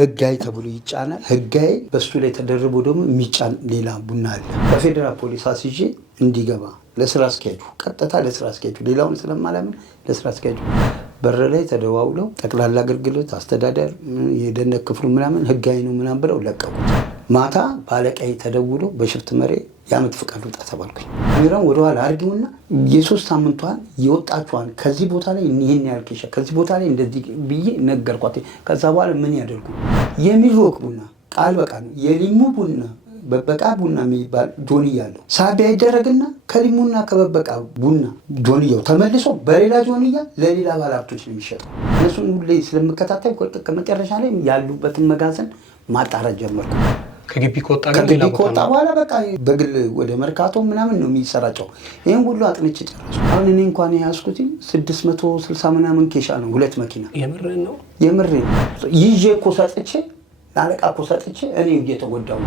ህጋይ ተብሎ ይጫናል። ህጋይ በሱ ላይ ተደርቦ ደግሞ የሚጫን ሌላ ቡና አለ። በፌዴራል ፖሊስ አስይዤ እንዲገባ ለስራ አስኪያጁ ቀጥታ ለስራ አስኪያጁ ሌላውን ስለማላምን ለስራ አስኪያጁ በር ላይ ተደዋውለው ጠቅላላ አገልግሎት አስተዳደር የደህንነት ክፍሉ ምናምን ህጋይ ነው ምናምን ብለው ለቀቁት። ማታ ባለቀይ ተደውሎ በሽፍት መሬ የዓመት ፍቃድ ወጣ ተባልኩኝ። ሚራን ወደኋላ አርጊውና የ3 ሳምንቷን የወጣቿን ከዚህ ቦታ ላይ ይሄን ያልከሽ ከዚህ ቦታ ላይ እንደዚህ ብዬ ነገርኳት። ከዛ በኋላ ምን ያደርጉ የሚሮክ ቡና ቃል በቃል የሊሙ ቡና በበቃ ቡና የሚባል ጆንያ አለው። ሳቢያ ይደረግና ከሊሙና ከበበቃ ቡና ጆንያው ተመልሶ በሌላ ጆንያ ለሌላ ባለሀብቶች ነው የሚሸጠው። እነሱን ሁሌ ስለምከታተል ከመጨረሻ ላይ ያሉበትን መጋዘን ማጣራት ጀመርኩ። ከግቢ ከወጣ በኋላ በቃ በግል ወደ መርካቶ ምናምን ነው የሚሰራጨው። ይሄን ሁሉ አጥንቼ ጨረስኩ። አሁን እኔ እንኳን ያስኩት 660 ምናምን ኬሻ ነው 2 መኪና። የምሬን ነው ይዤ እኮ ሰጥቼ ለአለቃ እኮ ሰጥቼ እኔ እየተጎዳሁ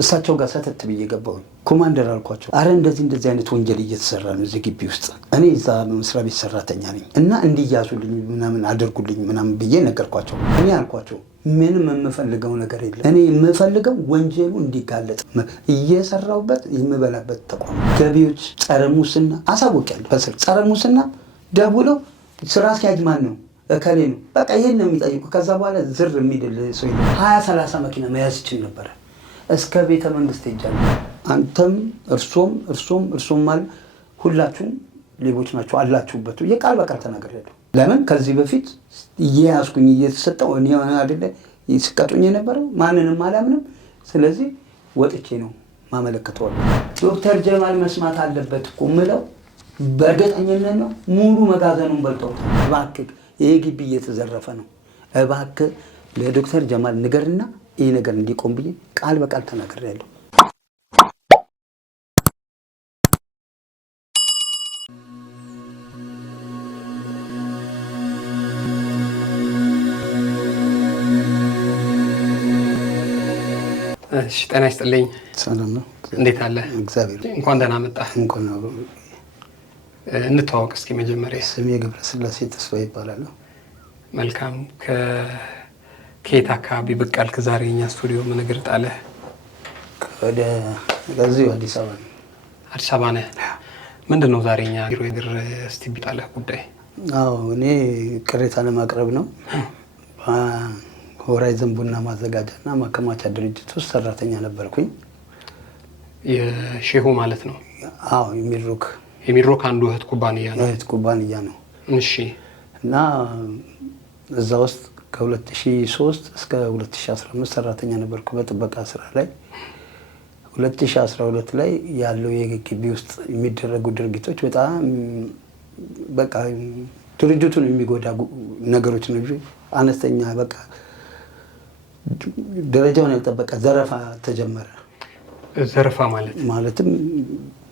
እሳቸው ጋር ሰተት ብዬ ገባሁ። ኮማንደር አልኳቸው፣ አረ እንደዚህ አይነት ወንጀል እየተሰራ ነው እዚህ ግቢ ውስጥ፣ እኔ እዛ መስሪያ ቤት ሰራተኛ ነኝ እና እንዲያዙልኝ ምናምን አድርጉልኝ ምናምን ብዬ ነገርኳቸው። እኔ አልኳቸው ምንም የምፈልገው ነገር የለም። እኔ የምፈልገው ወንጀሉ እንዲጋለጥ እየሰራሁበት የምበላበት ተቋም ገቢዎች ጸረ ሙስና አሳውቂያለሁ። በስልክ ጸረ ሙስና ደውለው ስራ አስኪያጅ ማን ነው እከሌ ነው በቃ ይሄን ነው የሚጠይቁ። ከዛ በኋላ ዝር የሚድል ሰው 20-30 መኪና መያዝ ይችል ነበር። እስከ ቤተ መንግስት ሄጃለሁ። አንተም እርሶም ማለት ሁላችሁም ሌቦች ናቸው አላችሁበት የቃል በቃል ተናግሬያለሁ። ለምን ከዚህ በፊት እየያዝኩኝ እየተሰጠው እኔ አይደለ ይስቀጡኝ የነበረው ማንንም አላምንም። ስለዚህ ወጥቼ ነው ማመለከተው። ዶክተር ጀማል መስማት አለበት እኮ ምለው በእርግጠኝነት ነው። ሙሉ መጋዘኑን በልተውታል። እባክህ ይሄ ግቢ እየተዘረፈ ነው፣ እባክህ ለዶክተር ጀማል ንገርና ይሄ ነገር እንዲቆም ብዬ ቃል በቃል ተናግሬያለሁ። እሺ ጤና ይስጥልኝ። ሰላም ነው? እንዴት አለ? እግዚአብሔር እንኳን ደህና መጣ። እንኳን እንተዋወቅ እስኪ መጀመሪያ። ስሜ ገብረስላሴ ተስፋ ይባላል። መልካም። ከየት አካባቢ ብቅ አልክ ዛሬ እኛ ስቱዲዮ? ምን እግር ጣለህ? ከዚሁ አዲስ አበባ ነው። አዲስ አበባ ነህ? ምንድን ነው ዛሬ እኛ ቢሮ እግር እስቲ ቢጣለህ ጉዳይ? አዎ እኔ ቅሬታ ለማቅረብ ነው። ሆራይዘን ቡና ማዘጋጃና ማከማቻ ድርጅት ውስጥ ሰራተኛ ነበርኩኝ። የሼሁ ማለት ነው? አዎ የሚሮክ አንዱ እህት ኩባንያ ነው። እሺ። እና እዛ ውስጥ ከ2003 እስከ 2015 ሰራተኛ ነበርኩ በጥበቃ ስራ ላይ። 2012 ላይ ያለው የግቢ ውስጥ የሚደረጉ ድርጊቶች በጣም በቃ ድርጅቱን የሚጎዳ ነገሮች ነው። አነስተኛ በቃ ደረጃውን ያልጠበቀ ዘረፋ ተጀመረ። ዘረፋ ማለትም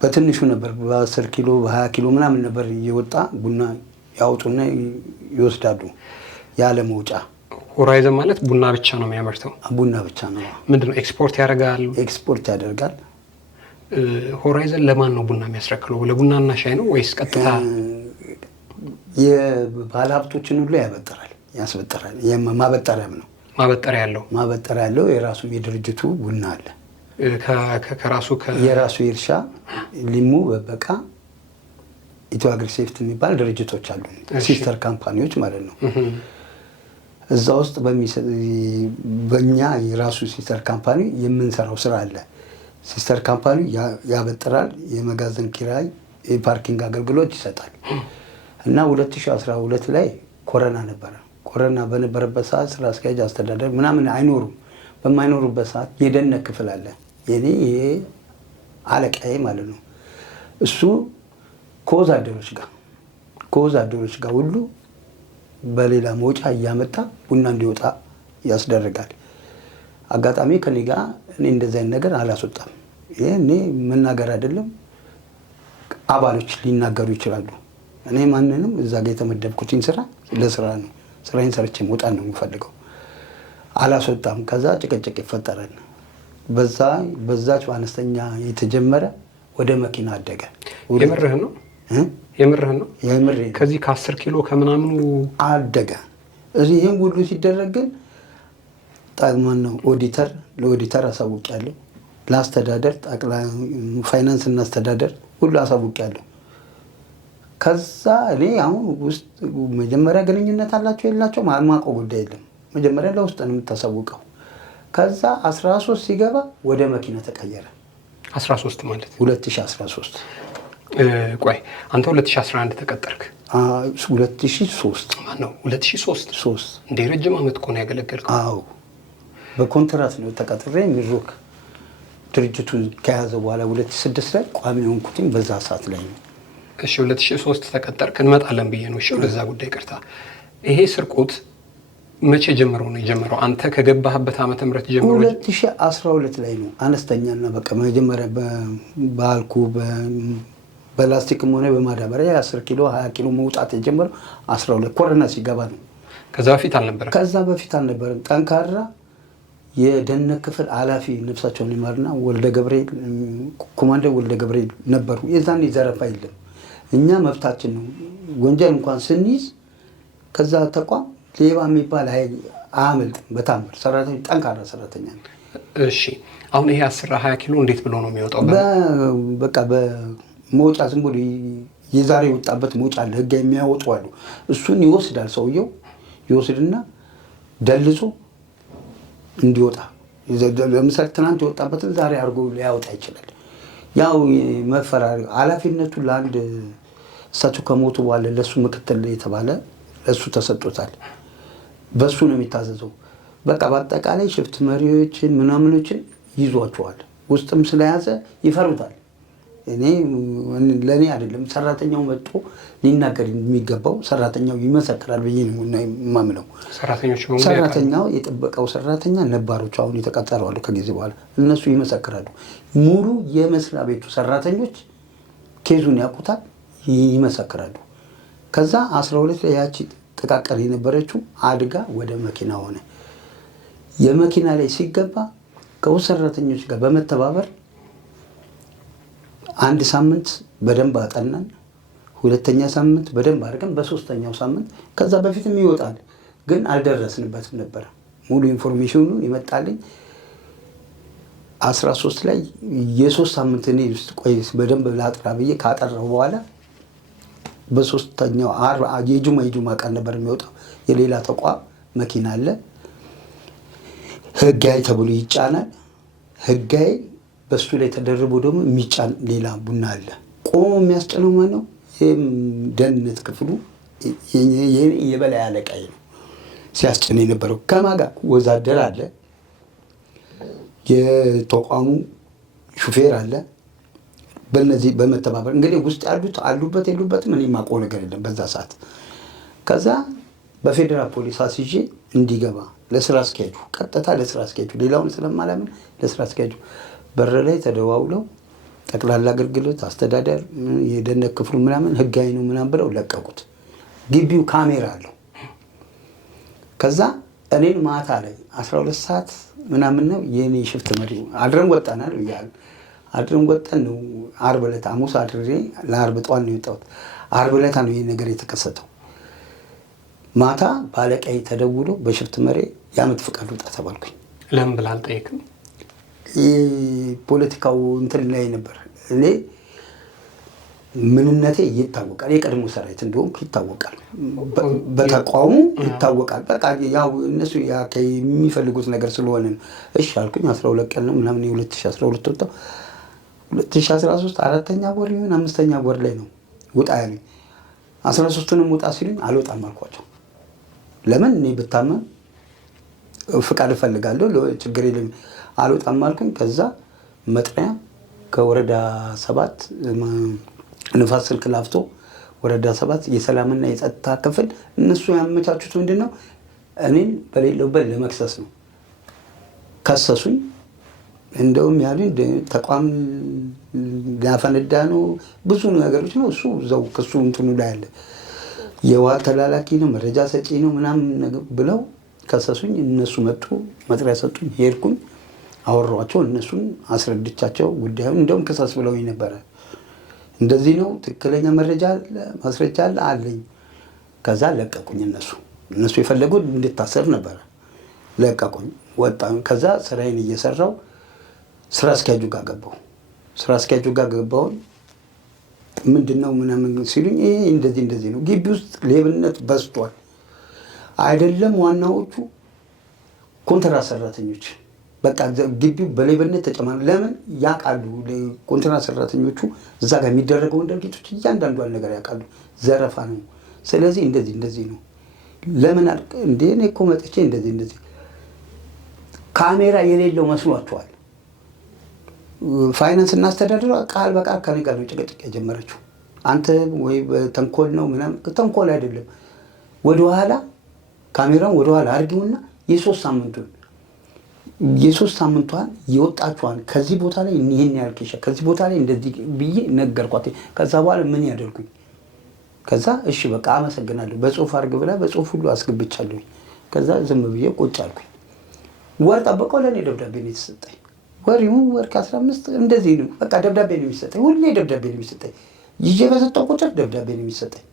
በትንሹ ነበር። በ10 ኪሎ በ20 ኪሎ ምናምን ነበር እየወጣ ቡና ያወጡና ይወስዳሉ ያለ መውጫ። ሆራይዘን ማለት ቡና ብቻ ነው የሚያመርተው? ቡና ብቻ ነው። ምንድነው ኤክስፖርት ያደርጋል? ኤክስፖርት ያደርጋል። ሆራይዘን ለማን ነው ቡና የሚያስረክለው? ለቡናና ሻይ ነው ወይስ ቀጥታ? የባለሀብቶችን ሁሉ ያስበጥራል። ማበጠሪያም ነው። ማበጠሪያ ያለው የራሱ የድርጅቱ ቡና አለ። የራሱ የእርሻ ሊሙ በበቃ ኢትዮ አግሪ ሴፍት የሚባል ድርጅቶች አሉ፣ ሲስተር ካምፓኒዎች ማለት ነው። እዛ ውስጥ በእኛ የራሱ ሲስተር ካምፓኒ የምንሰራው ስራ አለ። ሲስተር ካምፓኒ ያበጥራል፣ የመጋዘን ኪራይ፣ የፓርኪንግ አገልግሎት ይሰጣል። እና 2012 ላይ ኮረና ነበረ። ኮረና በነበረበት ሰዓት ስራ አስኪያጅ አስተዳደር ምናምን አይኖሩም። በማይኖሩበት ሰዓት የደህንነት ክፍል አለ፣ የኔ አለቃዬ ማለት ነው። እሱ ከወዛደሮች ጋር ሁሉ በሌላ መውጫ እያመጣ ቡና እንዲወጣ ያስደርጋል። አጋጣሚ ከኔ ጋር እኔ እንደዚህ አይነት ነገር አላስወጣም። ይሄ እኔ መናገር አይደለም አባሎች ሊናገሩ ይችላሉ። እኔ ማንንም እዛ ጋር የተመደብኩትኝ ስራ ለስራ ነው። ስራዬን ሰርቼ መውጣት ነው የምፈልገው። አላስወጣም። ከዛ ጭቅጭቅ ይፈጠራል። በዛች አነስተኛ የተጀመረ ወደ መኪና አደገ። የምርህ ነው? ከዚህ ከ10 ኪሎ ከምናምኑ አደገ። እዚህ ይሄን ሁሉ ሲደረግ ግን ጣግማን ነው ኦዲተር ለኦዲተር አሳውቂያለሁ። ለአስተዳደር ጠቅላይ ፋይናንስ እና አስተዳደር ሁሉ አሳውቂያለሁ። ከዛ እኔ አሁን ውስጥ መጀመሪያ ግንኙነት አላቸው የላቸው ማማቆ ጉዳይ የለም። መጀመሪያ ለውስጥ ነው የምታሳውቀው። ከዛ 13 ሲገባ ወደ መኪና ተቀየረ። 13 ማለት 2013 ቆይ አንተ 2011 ተቀጠርክ? 2003 ማነው 2003 እንደ ረጅም ዓመት እኮ ነው ያገለገልከው። አዎ በኮንትራት ነው ተቀጥሬ ሚሮክ ድርጅቱ ከያዘ በኋላ 2006 ላይ ቋሚ ሆንኩኝ። በዛ ሰዓት ላይ ነው። እሺ 2003 ተቀጠርክ። እንመጣለን ብዬ ነው። እሺ ወደዛ ጉዳይ ቀርታ ይሄ ስርቆት መቼ ጀምሮ ነው የጀመረው? አንተ ከገባህበት ዓመተ ምህረት ጀምሮ 2012 ላይ ነው። አነስተኛና በቃ መጀመሪያ በአልኩ በላስቲክም ሆነ በማዳበሪያ 10 ኪሎ 20 ኪሎ መውጣት የጀመረው 12 ኮሮና ሲገባ ነው። ከዛ በፊት አልነበረም። ጠንካራ የደህንነት ክፍል ኃላፊ ነፍሳቸውን ይማርና ወልደ ገብርኤል ኮማንደር ወልደ ገብርኤል ነበሩ። የዛኔ ዘረፋ የለም። እኛ መብታችን ነው። ወንጀል እንኳን ስንይዝ ከዛ ተቋም ሌባ የሚባል አያመልጥም። በታምር ሰራተኛ ጠንካራ ሰራተኛ ነው። እሺ አሁን ይሄ 10-20 ኪሎ እንዴት ብሎ ነው የሚወጣው? በቃ በመውጫ ዝም ብሎ የዛሬ የወጣበት መውጫ አለ። ህግ የሚያወጡ አሉ። እሱን ይወስዳል። ሰውየው ይወስድና ደልዞ እንዲወጣ ለምሳሌ ትናንት የወጣበትን ዛሬ አድርጎ ሊያወጣ ይችላል። ያው መፈራሪ ኃላፊነቱ ለአንድ እሳቸው ከሞቱ በኋላ ለሱ ምክትል የተባለ ለሱ ተሰጥቶታል። በሱ ነው የሚታዘዘው። በቃ በአጠቃላይ ሽፍት መሪዎችን ምናምኖችን ይዟቸዋል። ውስጥም ስለያዘ ይፈሩታል። ለእኔ አይደለም ሰራተኛው መጥቶ ሊናገር የሚገባው ሰራተኛው ይመሰክራል ብዬ ነው የማምነው። ሰራተኛው የጠበቀው ሰራተኛ ነባሮች አሁን የተቀጠሩ አሉ ከጊዜ በኋላ እነሱ ይመሰክራሉ። ሙሉ የመስሪያ ቤቱ ሰራተኞች ኬዙን ያውቁታል፣ ይመሰክራሉ። ከዛ 12 ላይ ያቺ ጥቃቀር የነበረችው አድጋ ወደ መኪና ሆነ። የመኪና ላይ ሲገባ ከውስጥ ሰራተኞች ጋር በመተባበር አንድ ሳምንት በደንብ አጠናን። ሁለተኛ ሳምንት በደንብ አድርገን በሶስተኛው ሳምንት ከዛ በፊትም ይወጣል ግን አልደረስንበትም ነበር። ሙሉ ኢንፎርሜሽኑ ይመጣልኝ 13 ላይ የ3 ሳምንት እኔ ውስጥ ቆይ በደንብ ላጥራ ብዬ ካጠራው በኋላ በሶስተኛው የጁማ ቀን ነበር የሚወጣው። የሌላ ተቋም መኪና አለ። ህጋይ ተብሎ ይጫናል። ህጋይ በሱ ላይ ተደርቦ ደግሞ የሚጫን ሌላ ቡና አለ። ቆሞ የሚያስጨነው ማነው? ደህንነት ክፍሉ የበላይ አለቃዬ ነው ሲያስጨን የነበረው። ከማጋ ወዛደር አለ፣ የተቋሙ ሹፌር አለ። በእነዚህ በመተባበር እንግዲህ ውስጥ ያሉት አሉበት የሉበትም እኔ የማውቀው ነገር የለም በዛ ሰዓት። ከዛ በፌዴራል ፖሊስ አስይዤ እንዲገባ ለስራ አስኪያጁ ቀጥታ ለስራ አስኪያጁ ሌላውን ስለማላምን ለስራ አስኪያጁ በር ላይ ተደዋውለው ጠቅላላ አገልግሎት አስተዳደር የደህንነት ክፍሉ ምናምን ህጋዊ ነው ምናምን ብለው ለቀቁት። ግቢው ካሜራ አለው። ከዛ እኔን ማታ ላይ 12 ሰዓት ምናምን ነው የኔ ሽፍት መሪ አድረን ወጣናል ብያለሁ። አድረን ወጣን ነው ዓርብ ዕለት ሐሙስ አድሬ ለዓርብ ጠዋት ነው የወጣሁት። ዓርብ ዕለት ነው ይሄ ነገር የተከሰተው። ማታ ባለቀይ ተደውሎ በሽፍት መሪ የዓመት ፍቃድ ውጣ ተባልኩኝ። ለምን ብለህ አልጠየቅም? ፖለቲካው እንትን ላይ ነበር። እኔ ምንነቴ ይታወቃል። የቀድሞ ሰራዊት እንደሆንኩ ይታወቃል። በተቋሙ ይታወቃል። በቃ ያው እነሱ የሚፈልጉት ነገር ስለሆነ እሺ አልኩኝ። 12 ቀን ነው ምናምን 2012 ወጣሁ። 2013 4ኛ ወር ይሁን 5ኛ ወር ላይ ነው ውጣ ያሉኝ። 13ቱንም ውጣ ሲሉኝ አልወጣም አልኳቸው። ለምን እኔ ብታመም ፍቃድ እፈልጋለሁ ችግር የለም አልወጣም አልኩኝ። ከዛ መጥሪያ ከወረዳ 7 ንፋስ ስልክ ላፍቶ ወረዳ 7 የሰላምና የጸጥታ ክፍል እነሱ ያመቻቹት ምንድነው እኔን በሌለውበት ለመክሰስ ነው። ከሰሱኝ። እንደውም ያሉኝ ተቋም ሊያፈነዳ ነው ብዙ ነገሮች ነው። እሱ እዛው ክሱ እንትኑ ላይ አለ። የዋል ተላላኪ ነው መረጃ ሰጪ ነው ምናምን ብለው ከሰሱኝ። እነሱ መጡ፣ መጥሪያ ሰጡኝ። ሄድኩኝ፣ አወሯቸው። እነሱን አስረድቻቸው ጉዳዩን እንደውም ክሰስ ብለውኝ ነበረ። እንደዚህ ነው ትክክለኛ መረጃ አለ ማስረጃ አለኝ። ከዛ ለቀቁኝ። እነሱ የፈለጉት እንድታሰር ነበረ። ለቀቁኝ። ወጣሁ። ከዛ ስራዬን እየሰራው ስራ አስኪያጁ ጋር ገባሁ። ስራ አስኪያጁ ጋር ገባሁ። ምንድነው ምናምን ሲሉኝ ይሄ እንደዚህ ነው፣ ግቢ ውስጥ ሌብነት በዝቷል። አይደለም ዋናዎቹ ኮንትራት ሰራተኞች በቃ ግቢው በሌብነት ተጨማሪ። ለምን ያውቃሉ ኮንትራት ሰራተኞቹ እዛ ጋር የሚደረገውን ድርጊቶች እያንዳንዷን ነገር ያውቃሉ። ዘረፋ ነው። ስለዚህ እንደዚህ ነው። ለምን እንዴ እኔ እኮ መጥቼ እንደዚህ ካሜራ የሌለው መስሏቸዋል። ፋይናንስ እናስተዳድረው ቃል በቃል ከኔ ጋር ነው ጭቅጭቅ የጀመረችው። አንተ ወይ በተንኮል ነው ምናምን። ተንኮል አይደለም። ወደኋላ ካሜራውን ወደኋላ አድርጊውና የሶስት ሳምንቷን የወጣችኋን ከዚህ ቦታ ላይ ይሄን ያልከሻ ከዚህ ቦታ ላይ እንደዚህ ብዬ ነገርኳት። ከዛ በኋላ ምን ያደርጉኝ? ከዛ እሺ በቃ አመሰግናለሁ በጽሁፍ አድርግ ብላ በጽሁፍ ሁሉ አስገብቻለሁ። ከዛ ዝም ብዬ ቁጭ አልኩኝ። ወር ጠበቀው ለኔ ደብዳቤ ነው የተሰጠኝ። ወር ከ15 እንደዚህ ነው በቃ ደብዳቤ ነው የሚሰጠኝ። ሁሌ ደብዳቤ ነው የሚሰጠኝ። ይዤ በሰጠው ቁጥር ደብዳቤ ነው የሚሰጠኝ።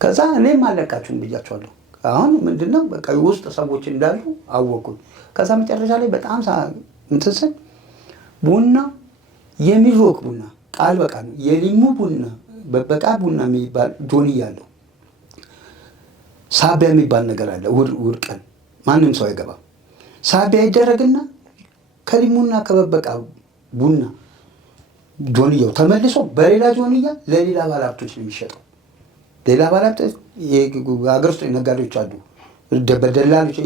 ከዛ እኔም አለቃችሁም ብያቸዋለሁ። አሁን ምንድነው በቃ ውስጥ ሰዎች እንዳሉ አወቁኝ። ከዛ መጨረሻ ላይ በጣም እንትን ስል ቡና የሚሮቅ ቡና ቃል በቃ ነው የሊሙ ቡና በቃ ቡና የሚባል ጆንያ አለው። ሳቢያ የሚባል ነገር አለ። ውድ ቀን ማንም ሰው አይገባም። ሳቢያ ይደረግና ከሊሙና ከበበቃ ቡና ጆንያው ተመልሶ በሌላ ጆንያ ለሌላ ባለሀብቶች ነው የሚሸጠው። ሌላ ባለሀብቶች የሀገር ውስጥ ነጋዴዎች አሉ። በደላሎች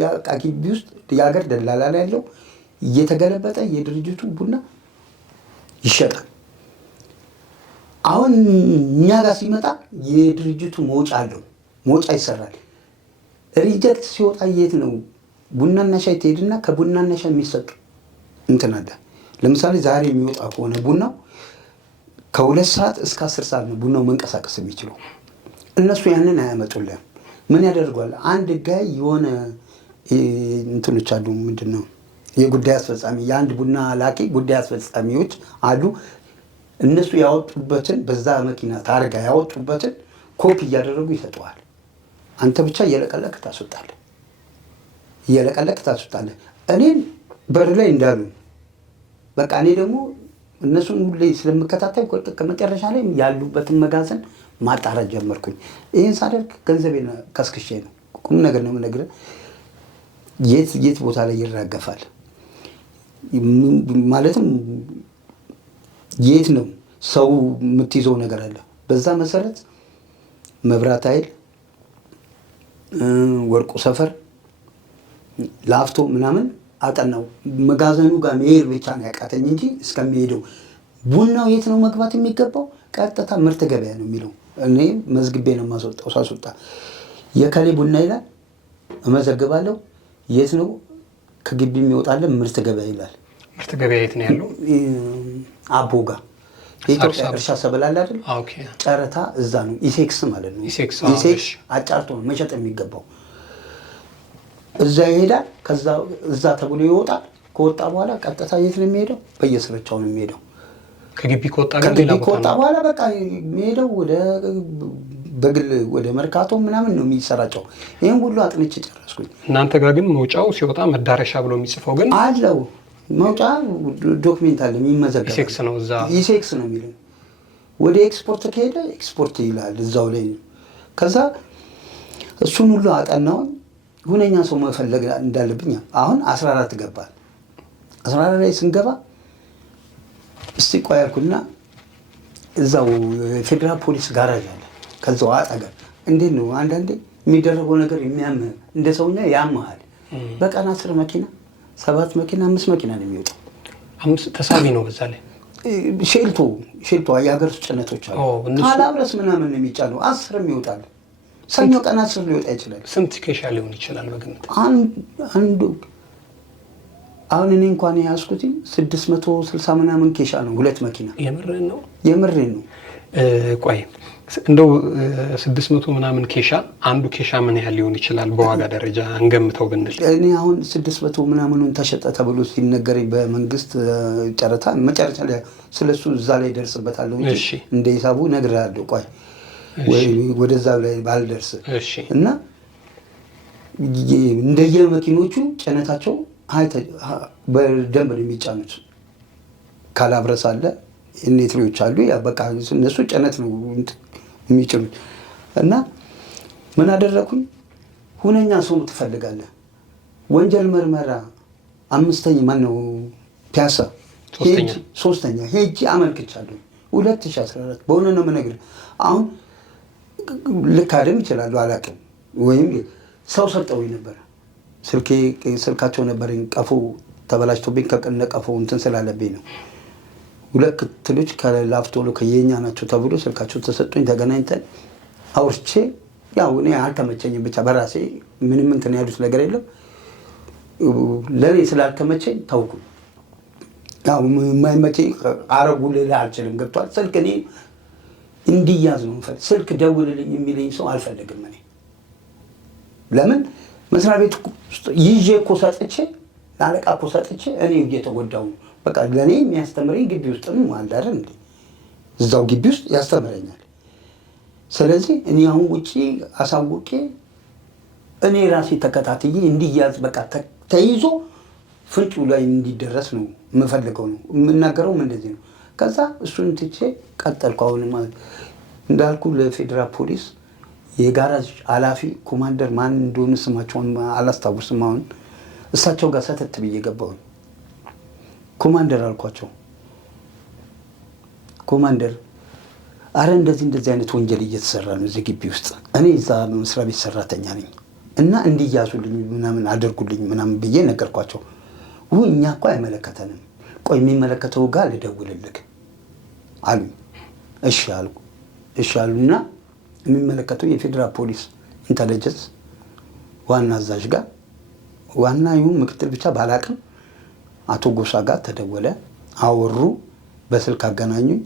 ግቢ ውስጥ የሀገር ደላላ ላይ ያለው እየተገለበጠ የድርጅቱ ቡና ይሸጣል። አሁን እኛ ጋር ሲመጣ የድርጅቱ መውጫ አለው። መውጫ ይሰራል። ሪጀክት ሲወጣ የት ነው ቡናና ሻይ ትሄድና ከቡናና ሻይ የሚሰጡ እንትን አለ። ለምሳሌ ዛሬ የሚወጣ ከሆነ ቡናው ከ2 ሰዓት እስከ 10 ሰዓት ነው ቡናው መንቀሳቀስ የሚችለው። እነሱ ያንን አያመጡልህም። ምን ያደርጓል? አንድ ጋይ የሆነ እንትኖች አሉ። ምንድነው የጉዳይ አስፈጻሚ የአንድ ቡና ላኪ ጉዳይ አስፈጻሚዎች አሉ። እነሱ ያወጡበትን በዛ መኪና ታርጋ ያወጡበትን ኮፒ እያደረጉ ይሰጠዋል። አንተ ብቻ እየለቀለቅ ታስወጣለህ። እኔን በር ላይ እንዳሉ በቃ እኔ ደግሞ እነሱን ሁሌ ስለምከታተል ከመጨረሻ ላይ ያሉበትን መጋዘን ማጣራት ጀመርኩኝ። ይህን ሳደርግ ገንዘቤን ከስክሼ ነው። ቁም ነገር ነው የምነግርህ። የት ቦታ ላይ ይራገፋል ማለትም የት ነው ሰው የምትይዘው ነገር አለ። በዛ መሰረት መብራት ኃይል፣ ወርቁ ሰፈር፣ ላፍቶ ምናምን አጠናው። መጋዘኑ ጋር መሄድ ብቻ ነው ያቃተኝ እንጂ እስከሚሄደው ቡናው የት ነው መግባት የሚገባው? ቀጥታ ምርት ገበያ ነው የሚለው። እኔ መዝግቤ ነው የማስወጣው። ሳስወጣ የከሌ ቡና ይላል፣ እመዘግባለሁ። የት ነው ከግቢ የሚወጣለ ምርት ገበያ ይላል። ምርት ገበያ የት ነው ያለው? አቦ ጋር የኢትዮጵያ እርሻ ሰብል አለ አይደል? ጨረታ እዛ ነው። ኢሴክስ ማለት ነው። ኢሴክስ አጫርቶ ነው መሸጥ የሚገባው። እዛ ይሄዳል። ከዛ እዛ ተብሎ ይወጣል። ከወጣ በኋላ ቀጥታ የት ነው የሚሄደው? በየስርቻው ነው የሚሄደው። ከግቢ ከወጣ በኋላ በቃ የሚሄደው ወደ በግል ወደ መርካቶ ምናምን ነው የሚሰራጨው። ይሄን ሁሉ አጥንቼ ጨረስኩኝ። እናንተ ጋር ግን መውጫው ሲወጣ መዳረሻ ብሎ የሚጽፈው ግን አለው። መውጫ ዶክሜንት አለ የሚመዘገብ። ኢሴክስ ነው እዛ ኢሴክስ ነው የሚለው። ወደ ኤክስፖርት ከሄደ ኤክስፖርት ይላል እዛው ላይ። ከዛ እሱን ሁሉ አጠናውን። ሁነኛ ሰው መፈለግ እንዳለብኝ አሁን 14 ገባል። 14 ላይ ስንገባ እስቲ ቆይ አልኩና እዛው ፌደራል ፖሊስ ጋራጅ አለ። ከዛው አጠገብ እንዴት ነው አንዳንዴ የሚደረገው ነገር የሚያምህ እንደ ሰውኛ ያምሃል። በቀን 10 መኪና 7 መኪና 5 መኪና ነው የሚወጣው። 5 ተሳቢ ነው። በዛ ላይ ሼልቶ የሀገር ውስጥ ጭነቶች አሉ። ካላብረስ ምናምን ነው የሚጫነው። 10 ይወጣል። ሰኞ ቀን 10 ሊወጣ ይችላል። ስንት ኬሻ ሊሆን ይችላል በግምት? አንዱ አሁን እኔ እንኳን ያዝኩት 660 ምናምን ኬሻ ነው። 2 መኪና። የምሬን ነው። ቆይ እንደው 600 ምናምን ኬሻ አንዱ ኬሻ ምን ያህል ሊሆን ይችላል በዋጋ ደረጃ እንገምተው ብንል? እኔ አሁን 600 ምናምኑን ተሸጠ ተብሎ ሲነገረኝ በመንግስት ጨረታ መጨረሻ ላይ ስለሱ እዛ ላይ ደርስበታለሁ እንጂ እንደ ሂሳቡ እነግርሃለሁ። ቆይ ወደዛ ላይ ባልደርስ እና እንደየመኪኖቹ ጭነታቸው በደንብ ነው የሚጫኑት። ካላብረስ አለ፣ ኔትሪዎች አሉ። ያ በቃ እነሱ ጭነት ነው የሚጭኑት። እና ምን አደረኩኝ? ሁነኛ ሰው ትፈልጋለህ? ወንጀል ምርመራ 5ኛ ማነው ፒያሳ 3ኛ ሄጄ አመልክቻለሁ 2014 በሆነ ነው የምነግርህ። አሁን ልካደም ይችላሉ አላውቅም። ወይም ሰው ሰጠውኝ ነበር ስልካቸው ነበረኝ። ቀፎ ተበላሽቶብኝ ከቀነ ቀፎ እንትን ስላለብኝ ነው። 2 ክትሎች ከላፍቶ ከየኛ ናቸው ተብሎ ስልካቸው ተሰጡኝ። ተገናኝተን አውርቼ ያው እኔ አልተመቸኝም ብቻ በራሴ ምንም እንትን ያሉት ነገር የለም። ለኔ ስላልተመቸኝ ታውቁ ያው የማይመቸኝ አረጉ ልልህ አልችልም። ገብቷል። ስልክ እኔ እንዲያዝ ነው የምፈልግ። ስልክ ደውልልኝ የሚለኝ ሰው አልፈልግም። እኔ ለምን መስሪያ ቤት ይዤ እኮ ሰጥቼ ለአለቃ እኮ ሰጥቼ እኔ እየተጎዳሁ ነው። በቃ ለእኔ የሚያስተምረኝ ግቢ ውስጥ ነው አለ አይደል እንዴ? እዛው ግቢ ውስጥ ያስተምረኛል። ስለዚህ እኔ አሁን ውጪ አሳውቄ እኔ ራሴ ተከታትዬ እንዲያዝ በቃ ተይዞ ፍንጩ ላይ እንዲደረስ ነው የምፈልገው ነው የምናገረውም እንደዚህ ነው። ከዛ እሱን ትቼ ቀጠልኩ። አሁን እንዳልኩ ለፌዴራል ፖሊስ የጋራጅ ኃላፊ ኮማንደር ማን እንደሆነ ስማቸውን አላስታውስም። አሁን እሳቸው ጋር ሰተት ብዬ ገባሁኝ። ኮማንደር አልኳቸው፣ ኮማንደር አረ እንደዚህ አይነት ወንጀል እየተሰራ ነው እዚህ ግቢ ውስጥ። እኔ እዛ መስሪያ ቤት ሰራተኛ ነኝ እና እንዲያዙልኝ ምናምን አድርጉልኝ ምናምን ብዬ ነገርኳቸው። እኛ እኮ አይመለከተንም፣ ቆይ የሚመለከተው ጋር ልደውልልክ አሉኝ። እሺ አሉና የሚመለከተው የፌዴራል ፖሊስ ኢንተለጀንስ ዋና አዛዥ ጋር ዋና ይሁን ምክትል ብቻ ባላቅም አቶ ጎሳ ጋር ተደወለ። አወሩ፣ በስልክ አገናኙኝ።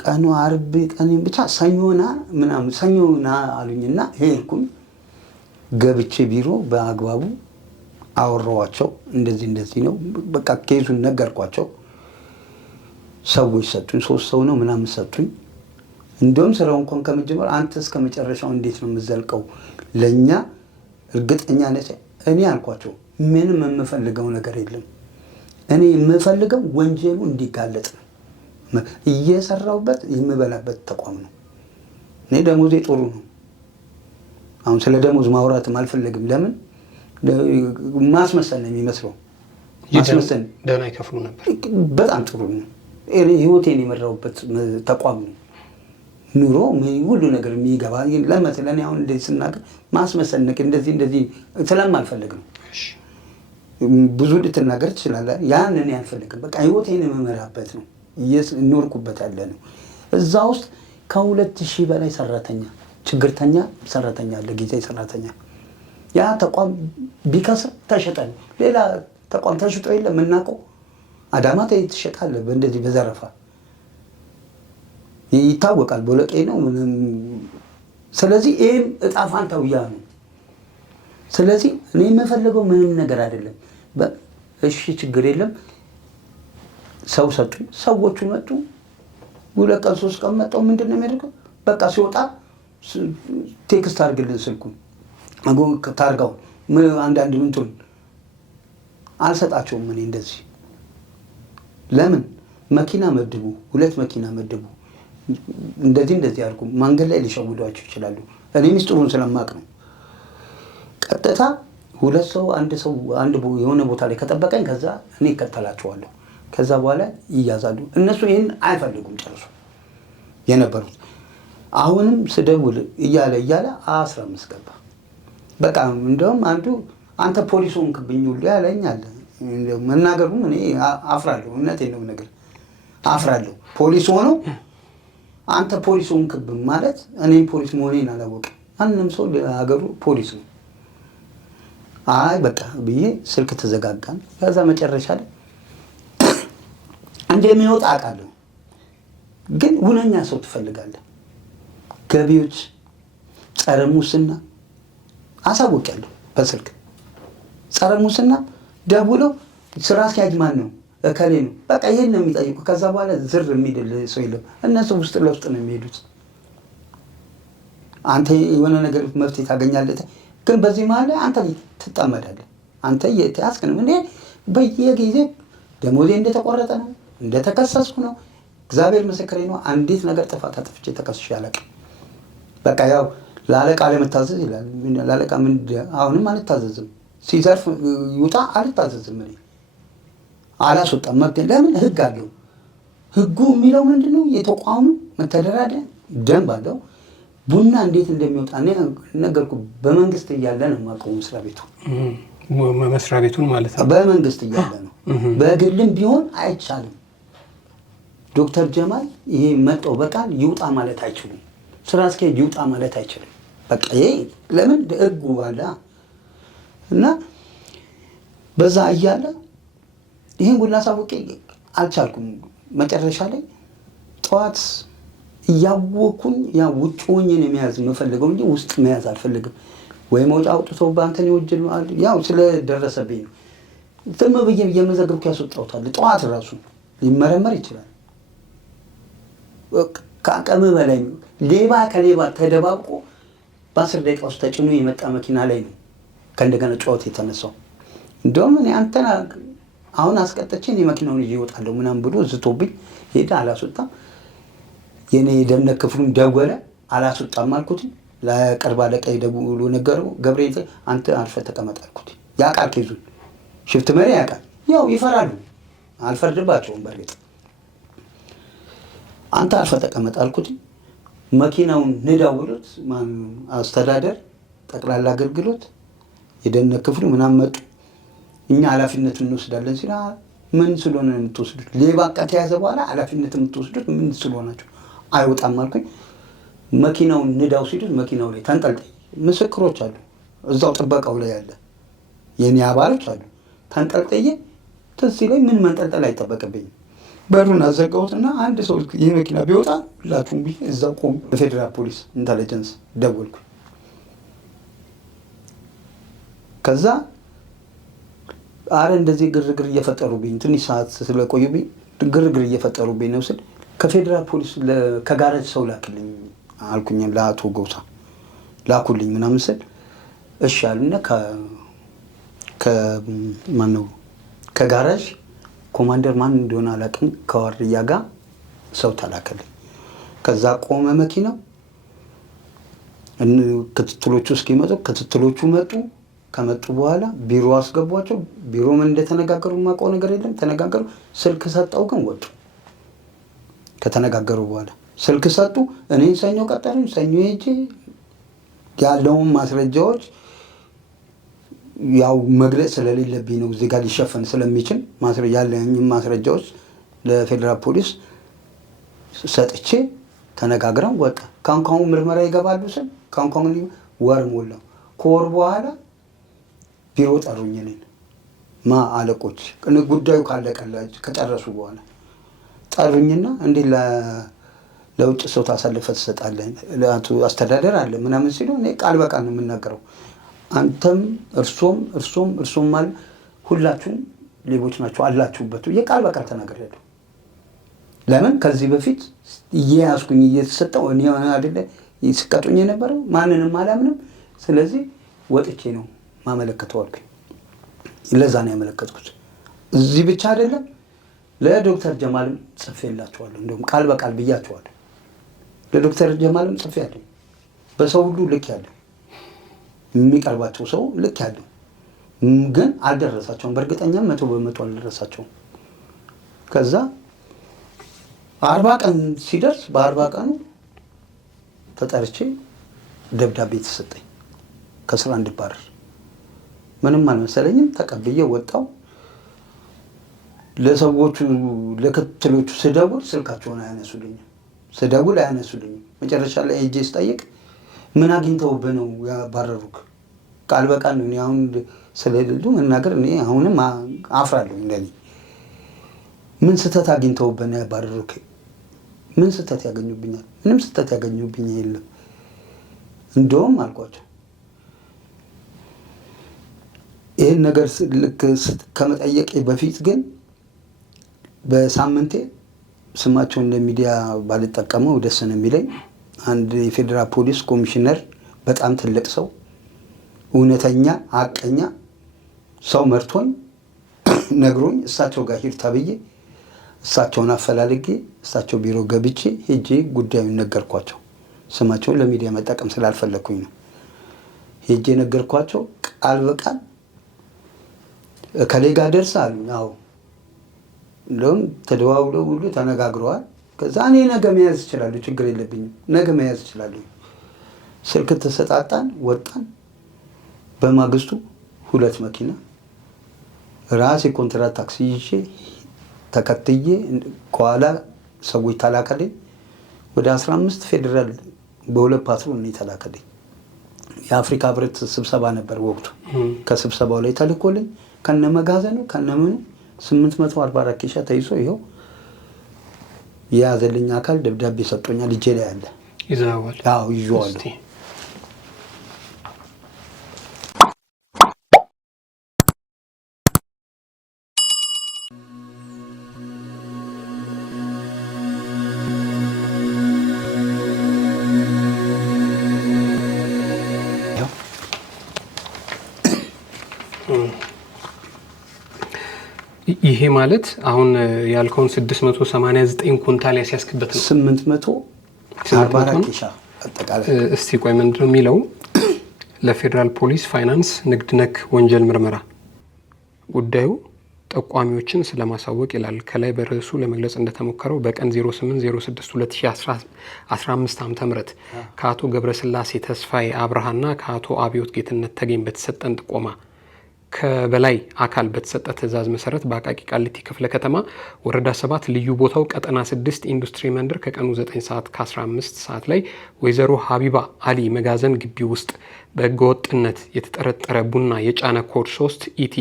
ቀኑ አርብ ቀን ብቻ ሰኞና ምናምን ሰኞና አሉኝና ሄድኩኝ። ገብቼ ቢሮ በአግባቡ አወራኋቸው። እንደዚህ ነው በቃ ኬዙን ነገርኳቸው። ሰዎች ሰጡኝ፣ 3 ሰው ነው ምናምን ሰጡኝ። እንደውም ስራው እንኳን ከመጀመር አንተ እስከ መጨረሻው እንዴት ነው የምዘልቀው? ለኛ እርግጠኛ ነኝ እኔ አልኳቸው። ምንም የምፈልገው ነገር የለም። እኔ የምፈልገው ወንጀሉ እንዲጋለጥ ነው። እየሰራሁበት የምበላበት ተቋም ነው። እኔ ደሞዜ ጥሩ ነው። አሁን ስለ ደሞዝ ማውራትም አልፈልግም። ለምን ማስመሰል ነው የሚመስለው። ማስመሰል ደህና ይከፍሉ ነበር። በጣም ጥሩ ነው። ህይወቴን የመራሁበት ተቋም ነው። ኑሮ ሁሉ ነገር የሚገባ ለምሳሌ አሁን እንደዚህ ስናገር ማስመሰል እንደዚህ ስለማልፈልግ ነው። ብዙ ልትናገር ትችላለህ። ያን እኔ አልፈልግም። በቃ ህይወቴን የምመራበት ነው። እየኖርኩበት ያለ ነው። እዛ ውስጥ ከ2000 በላይ ሰራተኛ ችግርተኛ ሰራተኛ አለ፣ ጊዜያዊ ሰራተኛ። ያ ተቋም ቢከስር ተሸጠ ነው። ሌላ ተቋም ተሽጦ የለም የምናውቀው። አዳማ ትሸጣለህ በእንደዚህ በዘረፋ ይታወቃል። ቦለቄ ነው ምንም። ስለዚህ ይህም እጣ ፋንታው ያ ነው። ስለዚህ እኔ የምፈልገው ምንም ነገር አይደለም። እሺ ችግር የለም። ሰው ሰጡኝ። ሰዎቹ መጡ። 2 ቀን 3 ቀን መጣው። ምንድን ነው የሚያደርገው? በቃ ሲወጣ ቴክስት አድርግልን ስልኩን ታርጋው አንዳንድ ምንቱን አልሰጣቸውም። እኔ እንደዚህ ለምን መኪና መድቡ፣ 2 መኪና መድቡ፣ እንደዚህ አድርጉ። መንገድ ላይ ሊሸውዷቸው ይችላሉ። እኔ ሚስጥሩን ስለማቅ ነው። ቀጥታ 2 ሰው አንድ የሆነ ቦታ ላይ ከጠበቀኝ ከዛ እኔ እከተላቸዋለሁ። ከዛ በኋላ ይያዛሉ። እነሱ ይህን አይፈልጉም ጨርሶ የነበሩት። አሁንም ስደውል እያለ 15 ገባ። በቃ እንደውም አንተ ፖሊስ ሆንክብኝ ሁሉ ያለኛል። መናገሩም እኔ አፍራለሁ። እውነቴን ነው ነገር አፍራለሁ። ፖሊስ ሆኖ አንተ ፖሊስ ሆንክብኝ ማለት እኔም ፖሊስ መሆኔን አላወቅም። ማንም ሰው ለሀገሩ ፖሊስ ነው። አይ በቃ ብዬ ስልክ ተዘጋጋን። ከዛ መጨረሻ ላይ እንደሚወጣ አውቃለሁ። ግን ሁነኛ ሰው ትፈልጋለህ። ገቢዎች፣ ጸረ ሙስና አሳውቂያለሁ በስልክ ጸረ ሙስና ደውለው ስራ አስኪያጅ ማን ነው? እከሌ ነው። በቃ ይሄን ነው የሚጠይቁ። ከዛ በኋላ ዝር የሚድል ሰው የለም። እነሱ ውስጥ ለውስጥ ነው የሚሄዱት። አንተ የሆነ ነገር መፍትሄ ታገኛለህ፣ ግን በዚህ መሀል ላይ አንተ ትጠመዳለህ። አንተ የተያዝክ ነው እንዴ? በየጊዜው ደሞዜ እንደተቆረጠ ነው፣ እንደተከሰስኩ ነው። እግዚአብሔር ምስክሬ ነው። አንዲት ነገር ጥፋት አጥፍቼ ተከስሼ አላውቅም። በቃ ያው ለአለቃ ለመታዘዝ ይላል። ለአለቃ ምን አሁንም አልታዘዝም። ሲዘርፍ ይውጣ አልታዘዝም። እኔ አላስወጣም። መብት ለምን ህግ አለው። ህጉ የሚለው ምንድነው? የተቋሙ መተዳደሪያ ደንብ አለው። ቡና እንዴት እንደሚወጣ ነገርኩ። በመንግስት እያለ ነው የማውቀው መስሪያ ቤቱን ማለት ነው። በመንግስት እያለ ነው። በግልም ቢሆን አይቻልም። ዶክተር ጀማል ይሄ መጣው በቃል ይውጣ ማለት አይችሉም። ስራ አስኪያጅ ይውጣ ማለት አይችልም። በቃ ይሄ ለምን ህጉ አለ እና በዛ እያለ ይሄን ሁላ ሳውቄ አልቻልኩም። መጨረሻ ላይ ጠዋት እያወኩኝ ያ ውጭ ሆኜ ነው መያዝ የምፈልገው እንጂ ውስጥ መያዝ አልፈልግም። ወይ መውጫ አውጥቶ በአንተን ይወጅል ያው ስለደረሰብኝ ነው። ዝም ብዬ እየመዘገብኩ ያስወጣሁታል። ጠዋት ራሱ ሊመረመር ይችላል። ከአቅም በላይ ሌባ ከሌባ ተደባብቆ በ10 ደቂቃ ውስጥ ተጭኖ የመጣ መኪና ላይ ነው ከእንደገና ጨዋታ የተነሳው። እንደውም እኔ አንተን አሁን አስቀጥቼ የመኪናውን ይዤ እወጣለሁ ምናምን ብሎ ዝቶብኝ ሄደ። አላስወጣም። የኔ የደህንነት ክፍሉን ደወለ። አላስወጣም አልኩት። ለቅርብ አለቃዬ ደውሎ ነገረው። ገብርኤል አንተ አልፈህ ተቀመጥ አልኩት። ያውቃል ኬዙን ሽፍት መሪ ያውቃል። ያው ይፈራሉ። አልፈርድባቸውም። በርግጥ አንተ አልፈህ ተቀመጥ አልኩት። መኪናውን ንዳው ብሎት አስተዳደር ጠቅላላ አገልግሎት የደህንነት ክፍሉ ምናምን መጡ። እኛ ኃላፊነቱን እንወስዳለን ሲል ምን ስለሆነ የምትወስዱት? ሌባ ከተያዘ በኋላ ኃላፊነት የምትወስዱት ምን ስለሆናችሁ? አይወጣም አልኩኝ። መኪናውን ንዳው ሲሉት መኪናው ላይ ተንጠልጠይ ምስክሮች አሉ። እዛው ጥበቃው ላይ ያለ የኔ አባሎች አሉ። ተንጠልጠየ ትዝ ላይ ምን መንጠልጠል አይጠበቅብኝም። በሩን አዘጋሁትና አንድ ሰው ይህ መኪና ቢወጣ ሁላችሁም ብዬ እዛው ቆሙ። በፌዴራል ፖሊስ ኢንተለጀንስ ደወልኩ። ከዛ አረ እንደዚህ ግርግር እየፈጠሩብኝ ትንሽ ሰዓት ስለቆዩብኝ ግርግር እየፈጠሩብኝ ነው ስል ከፌዴራል ፖሊስ ከጋራጅ ሰው ላክልኝ አልኩኝ። ለአቶ ጎሳ ላኩልኝ ምናምን ስል እሺ አሉና ከማነው ከጋራጅ ኮማንደር ማን እንደሆነ አላውቅም ከዋርድያ ጋር ሰው ተላከልኝ። ከዛ ቆመ መኪናው። ክትትሎቹ እስኪመጡ ክትትሎቹ መጡ። ከመጡ በኋላ ቢሮ አስገቧቸው። ቢሮ ምን እንደተነጋገሩ የማውቀው ነገር የለም። ተነጋገሩ። ስልክ ሰጠው ግን ወጡ። ከተነጋገሩ በኋላ ስልክ ሰጡ። እኔን ሰኞ ቀጠሩኝ። ሰኞ ሄጄ ያለውን ማስረጃዎች ያው መግለጽ ስለሌለብኝ ነው እዚህ ጋር ሊሸፈን ስለሚችል ያለኝ ማስረጃዎች ለፌዴራል ፖሊስ ሰጥቼ ተነጋግረን ወጣ። ካንካኑ ምርመራ ይገባሉ ስል ካንካኑ ወር ሞላው። ከወር በኋላ ቢሮ ጠሩኝ። እኔን አለቆች ጉዳዩ ካለቀላቸው ከጨረሱ በኋላ ጠሩኝና እንዴ ለውጭ ሰው ታሳልፈህ ትሰጣለህ? ለአቶ አስተዳደር አለ ምናምን ሲሉ እኔ ቃል በቃል ነው የምናገረው። አንተም እርሶም ማለት ሁላችሁም ሌቦች ናቸው አላችሁበት የቃል በቃል ተናግሬያለሁ። ለምን ከዚህ በፊት እየያዝኩኝ እየተሰጠው እኔ አይደለ ይስቀጡኝ የነበረው ማንንም አላምንም። ስለዚህ ወጥቼ ነው ማመለከተው አልኩኝ። ለዛ ነው ያመለከትኩት። እዚህ ብቻ አይደለም ለዶክተር ጀማልም ጽፌላቸዋለሁ። እንደውም ቃል በቃል ብያቸዋለሁ። ለዶክተር ጀማልም ጽፌያለሁ። በሰው ሁሉ ልክ ያለው የሚቀርባቸው ሰው ልክ ያለው ግን አልደረሳቸውም። በእርግጠኛም 100% አልደረሳቸውም። ከዛ 40 ቀን ሲደርስ በ40 ቀኑ ተጠርቼ ደብዳቤ ተሰጠኝ ከስራ እንድባረር። ምንም አልመሰለኝም። ተቀብዬ ወጣው። ለሰዎቹ ለክትሎቹ ስደውል ስልካቸውን አያነሱልኝም። ስደውል አያነሱልኝም። መጨረሻ ላይ ሄጄ ስጠይቅ ምን አግኝተውብህ ነው ያባረሩክ? ቃል በቃል ነው። እኔ አሁን ስለሌሉ መናገር እኔ አሁንም አፍራለሁ። እንደኔ ምን ስህተት አግኝተውብህ ነው ያባረሩክ? ምን ስህተት ያገኙብኛል? ምንም ስህተት ያገኙብኝ የለም። እንደውም አልኳቸው ይህን ነገር ልክ ከመጠየቄ በፊት ግን በሳምንቴ ስማቸውን ለሚዲያ ባልጠቀመው ደስ ነው የሚለኝ አንድ የፌዴራል ፖሊስ ኮሚሽነር በጣም ትልቅ ሰው እውነተኛ ሀቀኛ ሰው መርቶኝ ነግሮኝ እሳቸው ጋር ሂድ ተብዬ እሳቸውን አፈላልጌ እሳቸው ቢሮ ገብቼ ሄጄ ጉዳዩን ነገርኳቸው። ስማቸውን ለሚዲያ መጠቀም ስላልፈለግኩኝ ነው። ሄጄ ነገርኳቸው። ቃል በቃል እከሌ ጋር ደርሳል። አዎ እንደውም ተደዋውለው ሁሉ ተነጋግረዋል። ከዛ እኔ ነገ መያዝ እችላለሁ፣ ችግር የለብኝም፣ ነገ መያዝ እችላለሁ። ስልክ ተሰጣጣን፣ ወጣን። በማግስቱ 2 መኪና ራሴ ኮንትራት ታክሲ ይዤ ተከትዬ ከኋላ ሰዎች ተላከልኝ። ወደ 15 ፌዴራል በ2 ፓትሮል ነው የተላከልኝ። የአፍሪካ ህብረት ስብሰባ ነበር ወቅቱ። ከስብሰባው ላይ ተልኮልኝ ከነመጋዘኑ ከነምኑ 844 ኬሻ ተይዞ ይኸው የያዘልኝ አካል ደብዳቤ ሰጥቶኛል። እጄ ላይ አለ። ይዘዋል? አዎ ይዤዋለሁ። ይሄ ማለት አሁን ያልከውን 689 ኩንታል ያስያዝክበት ነው። 844 ኬሻ አጠቃላይ። እስቲ ቆይ ምንድነው የሚለው? ለፌዴራል ፖሊስ ፋይናንስ ንግድ ነክ ወንጀል ምርመራ ጉዳዩ ጠቋሚዎችን ስለማሳወቅ ይላል። ከላይ በርዕሱ ለመግለጽ እንደተሞከረው በቀን 08/06/2015 ዓ.ም ከአቶ ገብረስላሴ ተስፋዬ አብርሃና ከአቶ አብዮት ጌትነት ተገኝ በተሰጠን ጥቆማ ከበላይ አካል በተሰጠ ትዕዛዝ መሰረት በአቃቂ ቃሊቲ ክፍለ ከተማ ወረዳ 7 ልዩ ቦታው ቀጠና 6 ኢንዱስትሪ መንደር ከቀኑ 9 ሰዓት ከ15 ሰዓት ላይ ወይዘሮ ሀቢባ አሊ መጋዘን ግቢ ውስጥ በህገወጥነት የተጠረጠረ ቡና የጫነ ኮድ 3 ኢቲ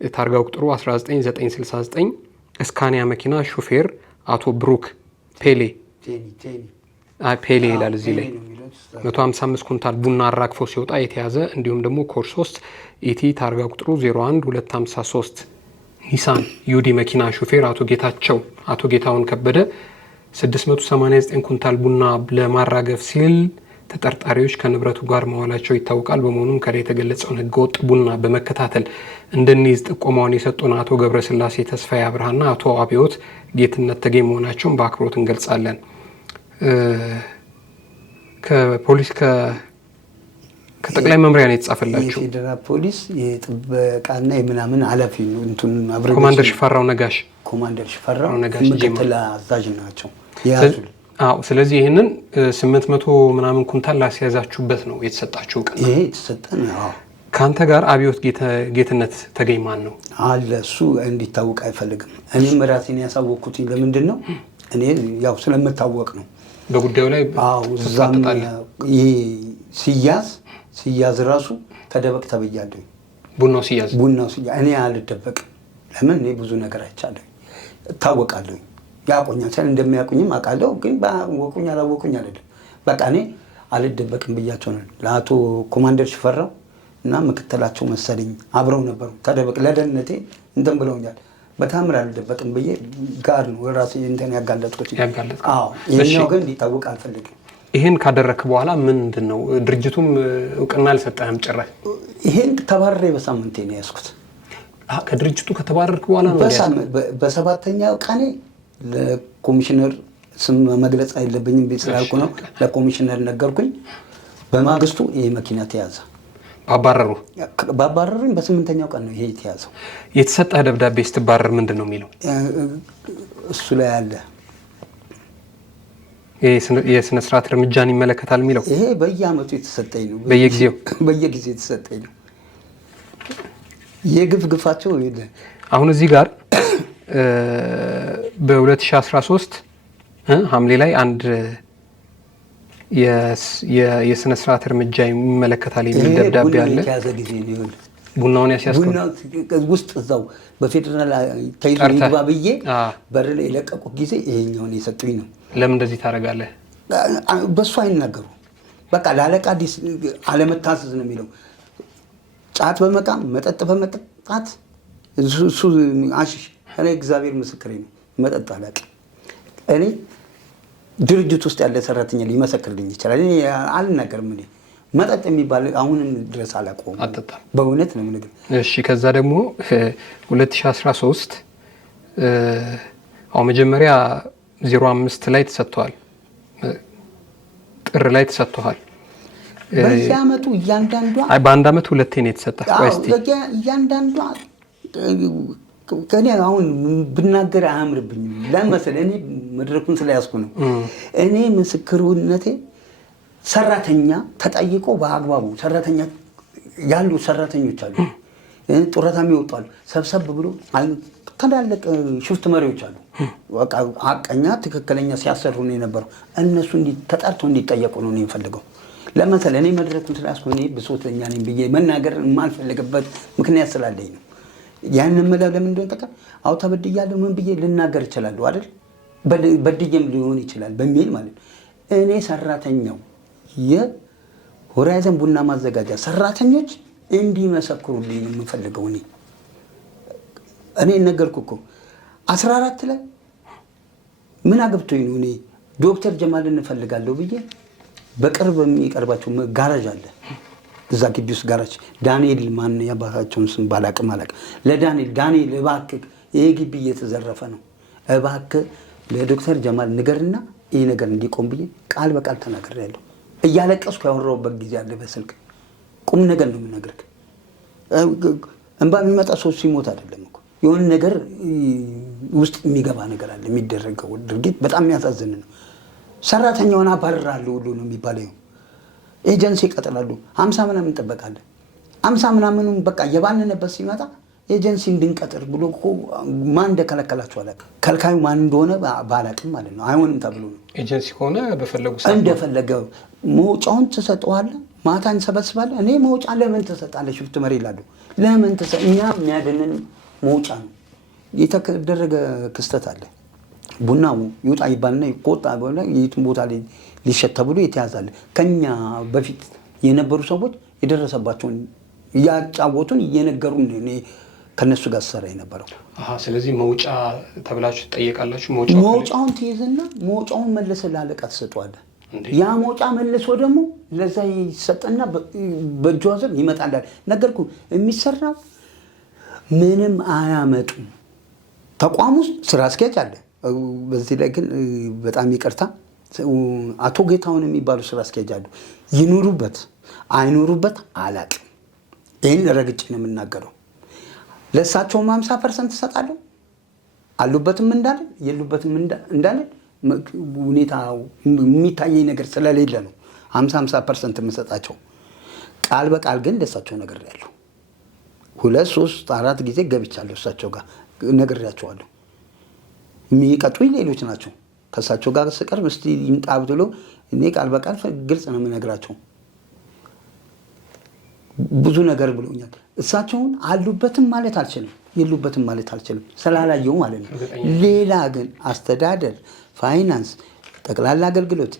ታርጋው ቁጥሩ 19969 እስካኒያ መኪና ሹፌር አቶ ብሩክ ፔሌ ይላል እዚህ ላይ 155 ኩንታል ቡና አራግፎ ሲወጣ የተያዘ እንዲሁም ደግሞ ኮድ 3 ኢቲ ታርጋ ቁጥሩ 01253 ኒሳን ዩዲ መኪና ሹፌር አቶ ጌታውን ከበደ 689 ኩንታል ቡና ለማራገፍ ሲል ተጠርጣሪዎች ከንብረቱ ጋር መዋላቸው ይታወቃል። በመሆኑም ከላይ የተገለጸውን ህገወጥ ቡና በመከታተል እንድንይዝ ጥቆማውን የሰጡን አቶ ገብረስላሴ ተስፋዬ አብርሃና አቶ አብዮት ጌትነት ተገኝ መሆናቸውን በአክብሮት እንገልጻለን። ከፖሊስ ከጠቅላይ መምሪያ ነው የተጻፈላችሁ? የፌዴራል ፖሊስ የጥበቃና የምናምን ኃላፊ ነው። ኮማንደር ሽፈራው ነጋሽ ምክትል አዛዥ ናቸው። ስለዚህ ይህንን 800 ምናምን ኩንታል ላስያዛችሁበት ነው የተሰጣችሁ ቀን? ይሄ የተሰጠን። ከአንተ ጋር አብዮት ጌትነት ተገኝ ማን ነው አለ? እሱ እንዲታወቅ አይፈልግም። እኔም ራሴን ያሳወቅኩት ለምንድን ነው? እኔ ያው ስለምታወቅ ነው በጉዳዩ ላይ። ይሄ ሲያዝ ራሱ ተደበቅ ተብያለሁ። ቡናው ሲያዝ እኔ አልደበቅም። ለምን? እኔ ብዙ ነገር አይቻለሁ፣ እታወቃለሁ። ያቆኛል ሰል እንደሚያቆኝም አውቃለሁ። ግን ባወቁኝ አላወቁኝ አይደለም። በቃ እኔ አልደበቅም ብያቸው ነው። ለአቶ ኮማንደር ሽፈራው እና ምክትላቸው መሰለኝ አብረው ነበሩ። ተደበቅ ለደህንነቴ እንትን ብለውኛል። በታምር አልደበቅም ብዬ ጋር ነው ራሴ እንትን ያጋለጥኩት። አዎ ይሄኛው ግን እንዲታወቅ አልፈልግም። ይሄን ካደረክ በኋላ ምንድን ነው ድርጅቱም እውቅና አልሰጠህም ጭራሽ? ይሄን ተባረሬ በሳምንቴ ነው ያዝኩት። ከድርጅቱ ከተባረርክ በኋላ ነው በሰባተኛው ቀኔ ለኮሚሽነር ስም መግለጽ አይለብኝም ቤት ስላልኩ ነው ለኮሚሽነር ነገርኩኝ። በማግስቱ ይሄ መኪና ተያዘ። ባባረሩኝ በ8ኛው ቀን ነው ይሄ የተያዘው። የተሰጠህ ደብዳቤ ስትባረር ምንድን ነው የሚለው? እሱ ላይ አለ የስነ ስርዓት እርምጃን ይመለከታል የሚለው። ይሄ በየአመቱ የተሰጠኝ ነው። በየጊዜው የተሰጠኝ ነው። የግፍ ግፋቸው ይለ አሁን እዚህ ጋር በ2013 ሐምሌ ላይ አንድ የስነ ስርዓት እርምጃ ይመለከታል የሚል ደብዳቤ አለ። ቡናውን ያስያዝኩት ውስጥ እዛው በፌደራል ተይዞ ይግባ ብዬ በር ላይ የለቀቁት ጊዜ ይሄኛውን የሰጡኝ ነው። ለምን እንደዚህ ታደርጋለህ? በሱ አይናገሩ። በቃ ለአለቃ አለመታዘዝ ነው የሚለው። ጫት በመቃም መጠጥ በመጠጣት እሱ አሽሽ። እኔ እግዚአብሔር ምስክሬ ነው፣ መጠጥ አላውቅም። እኔ ድርጅት ውስጥ ያለ ሰራተኛ ሊመሰክርልኝ ይችላል። እኔ አልናገርም። እኔ መጠጥ የሚባል አሁንም ድረስ አላውቀውም። አጠጣም በእውነት ነው የምነግርህ። እሺ ከዛ ደግሞ 2013 መጀመሪያ 05 ላይ ተሰጥቷል፣ ጥር ላይ ተሰጥቷል። በዚህ አመቱ እያንዳንዷ በአንድ አመት ሁለቴ ነው የተሰጠው። ቆይስቲ እያንዳንዷ ከኔ አሁን ብናገር አያምርብኝም። ለምሳሌ እኔ መድረኩን ስለያዝኩ ነው። እኔ ምስክርነቴ ሰራተኛ ተጠይቆ በአግባቡ ሰራተኛ ያሉ ሰራተኞች አሉ፣ ጡረታም ይወጣሉ። ሰብሰብ ብሎ ትላልቅ ሽፍት መሪዎች አሉ። በቃ ሀቀኛ ትክክለኛ ሲያሰሩ ነው የነበረው። እነሱ ተጠርቶ እንዲጠየቁ ነው የሚፈልገው። ለምሳሌ እኔ መድረኩን ስለያዝኩ እኔ ብሶተኛ ነኝ ብዬ መናገር የማልፈልግበት ምክንያት ስላለኝ ነው። ያንን ምለው ለምን እንደሆነ ተቀር አው ተበድያለሁ ምን ብዬ ልናገር እችላለሁ አይደል? በድዬም ሊሆን ይችላል በሚል ማለት ነው። እኔ ሰራተኛው የሆራይዘን ቡና ማዘጋጃ ሰራተኞች እንዲመሰክሩልኝ ነው የምፈልገው። እኔ ነገርኩ እኮ 14 ላይ ምን አገብቶኝ ነው እኔ ዶክተር ጀማልን እንፈልጋለሁ ብዬ በቅርብ የሚቀርባቸው ጋራጅ አለ እዛ ግቢ ውስጥ ጋራጅ ዳንኤል ማን ያባታቸውን ስም ባላቅም ለዳንኤል እባክህ ይሄ ግቢ እየተዘረፈ ነው፣ እባክህ ለዶክተር ጀማል ንገርና ይሄ ነገር እንዲቆም ብዬ ቃል በቃል ተናግሬያለሁ። እያለቀስኩ ያወራሁበት ጊዜ አለ በስልክ። ቁም ነገር ነው የምነግርህ። እንባ የሚመጣ ሰው ሲሞት አይደለም እኮ የሆነ ነገር ውስጥ የሚገባ ነገር አለ። የሚደረገው ድርጊት በጣም የሚያሳዝን ነው። ሰራተኛውን አባርራለሁ ሁሉ ነው የሚባለው። ኤጀንሲ ይቀጥላሉ 50 ምናምን እንጠበቃለን። 50 ምናምኑን በቃ የባንነበት ሲመጣ ኤጀንሲ እንድንቀጥር ብሎ እኮ ማን እንደከለከላቸው አላውቅም። ከልካዩ ማን እንደሆነ ባላውቅም ማለት ነው። አይሆንም ተብሎ ነው። ኤጀንሲ ከሆነ በፈለጉ እንደፈለገ መውጫውን ትሰጠዋለህ፣ ማታ እንሰበስባለን። እኔ መውጫ ለምን ትሰጣለህ ሽፍት መሪ ይላሉ። ለምን እኛ የሚያድንን መውጫ ነው። የተደረገ ክስተት አለ። ቡናው ይውጣ ይባልና ይቆጣ በኋላ የቱን ቦታ ላይ ሊሸጥ ተብሎ የተያዛለ። ከኛ በፊት የነበሩ ሰዎች የደረሰባቸውን እያጫወቱን እየነገሩን እኔ ከነሱ ጋር ሰራ የነበረው። ስለዚህ መውጫ ተብላችሁ ትጠየቃላችሁ። መውጫውን ትይዝና መውጫውን መልሰ ላለቃ ትሰጠዋለህ። ያ መውጫ መልሶ ደግሞ ለዛ ይሰጠና በእጇ ዘር ይመጣላል። ነገርኩ የሚሰራው ምንም አያመጡም። ተቋም ውስጥ ስራ አስኪያጅ አለ። በዚህ ላይ ግን በጣም ይቅርታ አቶ ጌታውን የሚባሉ ስራ አስኪያጅ አሉ። ይኑሩበት አይኑሩበት አላቅም። ይህን ረግጬ ነው የምናገረው። ለእሳቸውም 50% እሰጣለሁ። አሉበትም እንዳለ የሉበትም እንዳለ ሁኔታ የሚታየኝ ነገር ስለሌለ ነው 50% የምሰጣቸው። ቃል በቃል ግን ለእሳቸው ነግሬያለሁ። 2 3 4 ጊዜ ገብቻለሁ እሳቸው ጋር ነግሬያቸዋለሁ። የሚቀጡኝ ሌሎች ናቸው። ከእሳቸው ጋር ስቀርብ እስቲ ይምጣ ብሎ እኔ ቃል በቃል ግልጽ ነው የምነግራቸው። ብዙ ነገር ብሎኛል። እሳቸውን አሉበትም ማለት አልችልም፣ የሉበትም ማለት አልችልም ስላላየው ማለት ነው። ሌላ ግን አስተዳደር፣ ፋይናንስ፣ ጠቅላላ አገልግሎት፣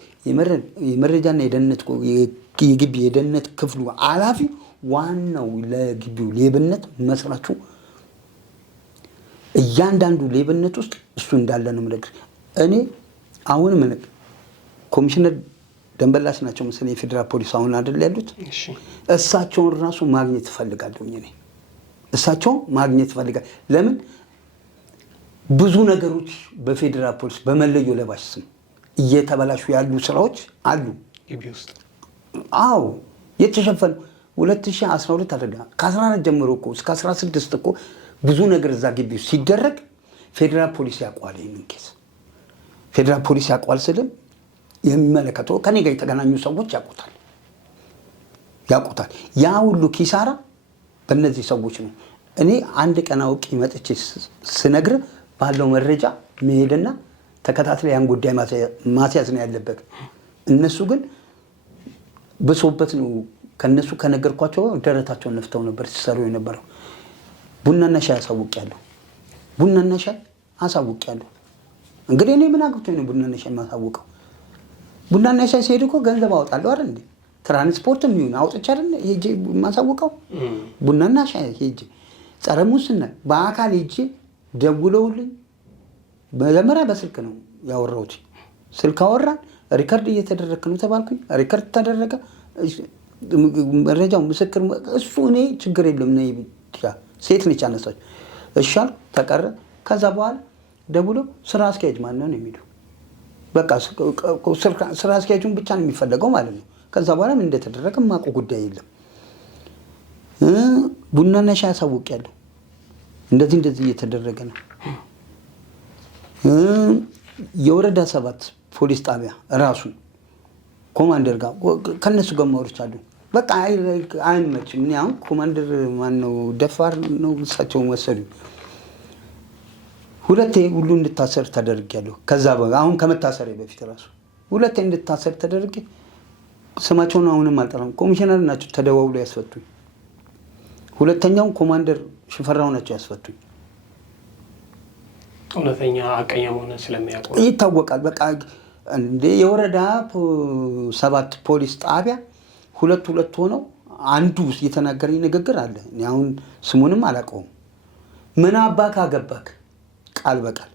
የመረጃና የደህንነት የግቢ የደህንነት ክፍሉ ኃላፊ ዋናው ለግቢው ሌብነት መስራቹ እያንዳንዱ ሌብነት ውስጥ እሱ እንዳለ ነው የምነግርህ። እኔ አሁን ምን ኮሚሽነር ደንበላሽ ናቸው መሰለኝ የፌዴራል ፖሊስ አሁን አይደል ያሉት። እሳቸውን ራሱ ማግኘት እፈልጋለሁ። እኔ እሳቸውን ማግኘት እፈልጋለሁ። ለምን ብዙ ነገሮች በፌዴራል ፖሊስ በመለዮ ለባሽ ስም እየተበላሹ ያሉ ስራዎች አሉ ግቢ ውስጥ። አዎ የተሸፈኑ 2012 አይደለም ከ14 ጀምሮ እኮ እስከ 16 እኮ ብዙ ነገር እዛ ግቢ ውስጥ ሲደረግ ፌዴራል ፖሊስ ያውቀዋል። ይህንን ኬስ ፌዴራል ፖሊስ ያውቀዋል ስልም የሚመለከተው ከኔ ጋር የተገናኙ ሰዎች ያውቁታል። ያ ሁሉ ኪሳራ በእነዚህ ሰዎች ነው። እኔ አንድ ቀን አውቄ መጥቼ ስነግር ባለው መረጃ መሄድና ተከታትለ ያን ጉዳይ ማስያዝ ነው ያለበት። እነሱ ግን ብሶበት ነው። ከነሱ ከነገርኳቸው ደረታቸውን ነፍተው ነበር ሲሰሩ የነበረው። ቡናና ሻይ አሳውቂያለሁ። ቡናና ሻይ አሳውቂያለሁ። እንግዲህ እኔ ምን አግብቶኝ ነው ቡናና ሻይ ማሳውቀው? ቡናና ሻይ ሲሄድ እኮ ገንዘብ አወጣለሁ አይደል እንዴ? ትራንስፖርትም ይሁን አውጥቼ አይደል ሄጄ ማሳውቀው? ቡናና ሻይ ሄጄ ጸረ ሙስና በአካል ሄጄ ደውለውልኝ መጀመሪያ በስልክ ነው ያወራሁት። ስልክ አወራን። ሪከርድ እየተደረገ ነው ተባልኩኝ። ሪከርድ ተደረገ። መረጃው ምስክር እሱ እኔ ችግር የለም ነይ ብቻ ሴት ነች አነሳች እሻል ተቀረ። ከዛ በኋላ ደውሎ ስራ አስኪያጅ ማን ነው የሚለው በቃ ስራ አስኪያጁን ብቻ ነው የሚፈለገው ማለት ነው። ከዛ በኋላ ምን እንደተደረገ የማውቀው ጉዳይ የለም። ቡናና ሻይ አሳውቂያለሁ እንደዚህ እየተደረገ ነው። የወረዳ 7 ፖሊስ ጣቢያ ራሱ ኮማንደር ጋር ከነሱ ጋር ማውርቻለሁ። በቃ አይመችም። እኔ አሁን ኮማንደር ማነው ደፋር ነው እሳቸው ወሰዱኝ። ሁለቴ ሁሉ እንድታሰር ተደርጊያለሁ። ከዛ አሁን ከመታሰሬ በፊት ራሱ ሁለቴ እንድታሰር ተደርጌ ስማቸውን አሁንም አልጠራም። ኮሚሽነር ናቸው ተደዋውሎ ያስፈቱኝ። ሁለተኛው ኮማንደር ሽፈራው ናቸው ያስፈቱኝ። እውነተኛ አቀኛ መሆነ ስለሚያውቁ ይታወቃል። በቃ እንደ የወረዳ 7 ፖሊስ ጣቢያ ሁለት ሆነው አንዱ የተናገረኝ ንግግር አለ። እኔ አሁን ስሙንም አላውቀውም። ምን አባክ አገባክ ቃል በቃል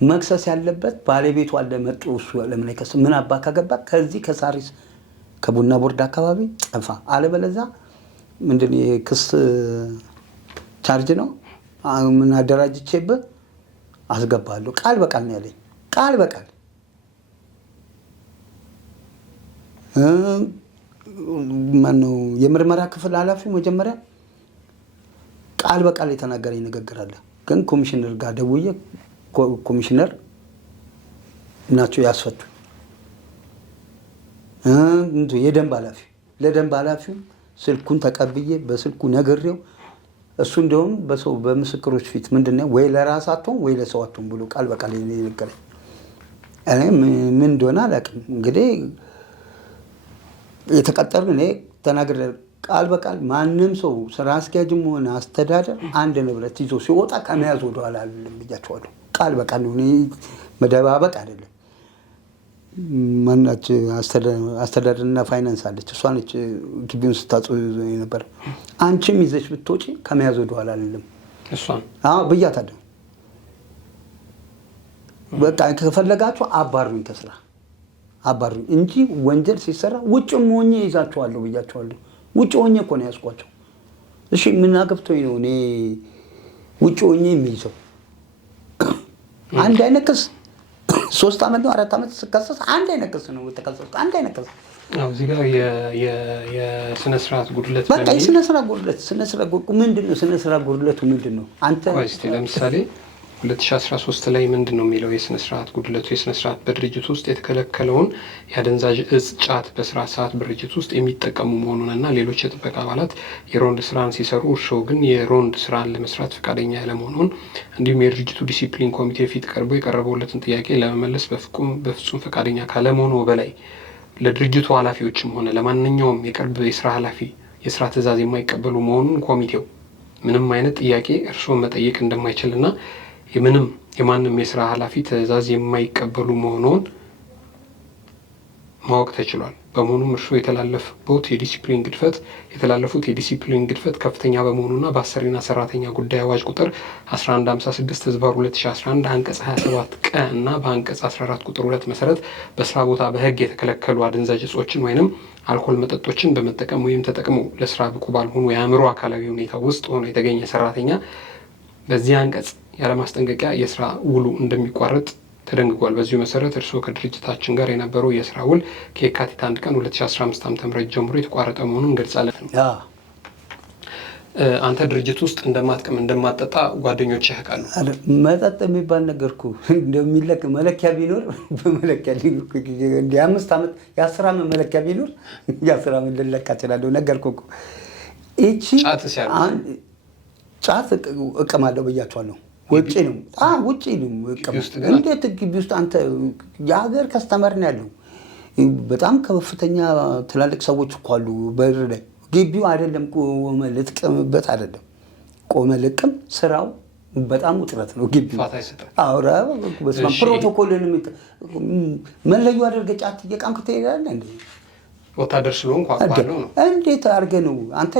መክሰስ ያለበት ባለቤቱ አለ መጥቶ እሱ ለምን አይከስ ምን አባክ አገባክ ከዚህ ከሳሪስ ከቡና ቦርድ አካባቢ ጠፋ አለበለዛ ምንድነው የክስ ቻርጅ ነው ምን አደራጅቼበት አስገባለሁ ቃል በቃል ነው ያለኝ። ቃል በቃል ማነው የምርመራ ክፍል ኃላፊው መጀመሪያ ቃል በቃል የተናገረኝ ንግግር አለ። ግን ኮሚሽነር ጋር ደውዬ ኮሚሽነር ናቸው ያስፈቱ። የደንብ ኃላፊ ለደንብ ኃላፊው ስልኩን ተቀብዬ በስልኩ ነግሬው እሱ እንደውም በምስክሮች ፊት ምንድነው ወይ ለራሳቸው ወይ ለሰዋቸው ብሎ ቃል በቃል ይነገረኝ። እኔ ምን እንደሆነ አላውቅም። እንግዲህ የተቀጠሩ እኔ ተናግሬ ቃል በቃል ማንም ሰው ስራ አስኪያጅም ሆነ አስተዳደር አንድ ንብረት ይዞ ሲወጣ ከመያዝ ወደ ኋላ አይደለም ብያቸዋለሁ። ቃል በቃል ነው። እኔ መደባበቅ አይደለም። ማናች አስተዳደርና ፋይናንስ አለች እሷ ነች ግቢውን ስታጽፍ ነበር። አንቺም ይዘሽ ብትወጪ ከመያዝ ወደ ኋላ አይደለም እሷን ብያታለሁ። በቃ ከፈለጋችሁ አባሩኝ ከስራ አባሩኝ እንጂ ወንጀል ሲሰራ ውጭም ሆኜ ይዛቸዋለሁ ብያቸዋለሁ። ውጭ ሆኜ እኮ ነው ያስቋቸው። እሺ ምን አገብቶኝ ነው እኔ ውጭ ሆኜ የሚይዘው? አንድ አይነት ክስ 3 ዓመት ነው 4 ዓመት ስከሰስ አንድ አይነት ክስ ነው ተከሰስኩ። አንድ አይነት ክስ እዚህ ጋር የስነ ስርዓት ጉድለት በቃ የስነ ስርዓት ጉድለት ምንድን ነው? ስነ ስርዓት ጉድለቱ ምንድን ነው? አንተ እስቲ ለምሳሌ 2013 ላይ ምንድን ነው የሚለው የስነ ስርዓት ጉድለቱ? የስነ ስርዓት በድርጅት ውስጥ የተከለከለውን የአደንዛዥ እጽ ጫት በስራ ሰዓት በድርጅት ውስጥ የሚጠቀሙ መሆኑንና ሌሎች የጥበቃ አባላት የሮንድ ስራን ሲሰሩ እርስዎ ግን የሮንድ ስራን ለመስራት ፈቃደኛ ያለመሆኑን እንዲሁም የድርጅቱ ዲሲፕሊን ኮሚቴ ፊት ቀርቦ የቀረበለትን ጥያቄ ለመመለስ በፍጹም ፈቃደኛ ካለመሆኑ በላይ ለድርጅቱ ኃላፊዎችም ሆነ ለማንኛውም የቅርብ የስራ ኃላፊ የስራ ትዕዛዝ የማይቀበሉ መሆኑን ኮሚቴው ምንም አይነት ጥያቄ እርስዎን መጠየቅ እንደማይችልና የማንም የስራ ኃላፊ ትዕዛዝ የማይቀበሉ መሆኑን ማወቅ ተችሏል። በመሆኑም እርስዎ የተላለፉት የዲሲፕሊን ግድፈት ከፍተኛ በመሆኑና በአሰሪና ሰራተኛ ጉዳይ አዋጅ ቁጥር 1156/2011 አንቀጽ 27 ቀ እና በአንቀጽ 14 ቁጥር 2 መሰረት በስራ ቦታ በህግ የተከለከሉ አደንዛዥ እጾችን ወይንም አልኮል መጠጦችን በመጠቀም ወይም ተጠቅሞ ለስራ ብቁ ባልሆኑ የአእምሮ አካላዊ ሁኔታ ውስጥ ሆኖ የተገኘ ሰራተኛ በዚህ አንቀጽ ያለማስጠንቀቂያ የስራ ውሉ እንደሚቋረጥ ተደንግጓል። በዚሁ መሰረት እርስዎ ከድርጅታችን ጋር የነበረው የስራ ውል ከየካቲት 1 ቀን 2015 ዓ.ም ጀምሮ የተቋረጠ መሆኑን እንገልጻለን። አንተ ድርጅት ውስጥ እንደማትጠጣ ጓደኞች ያውቃሉ? መጠጥ የሚባል ነገር እኮ እንደሚለቅ መለኪያ ቢኖር በመለኪያ እንደ 5 ዓመት የ10 ዓመት መለኪያ ቢኖር የ10 ዓመት ልለካ እችላለሁ። ነገርኩህ እኮ እቺ ጫት እቅማለሁ ብያቸዋለሁ። ውጪ ነው ውጪ ነው እቅማለሁ። እንዴት ግቢ ውስጥ አንተ የሀገር ከስተመር ነው ያለው። በጣም ከፍተኛ ትላልቅ ሰዎች እኮ አሉ በር ላይ። ግቢው አይደለም ቆመ ልትቀምበት አይደለም። ቆመ ልቅም ስራው በጣም ውጥረት ነው ግቢው። አውራ በስመ አብ ፕሮቶኮልን መለዩ አድርገህ ጫት እየቃምክ ትሄዳለህ እንዴ? ወታደር ስለሆንኩ አውቃለሁ ነው። እንዴት አድርገህ ነው አንተ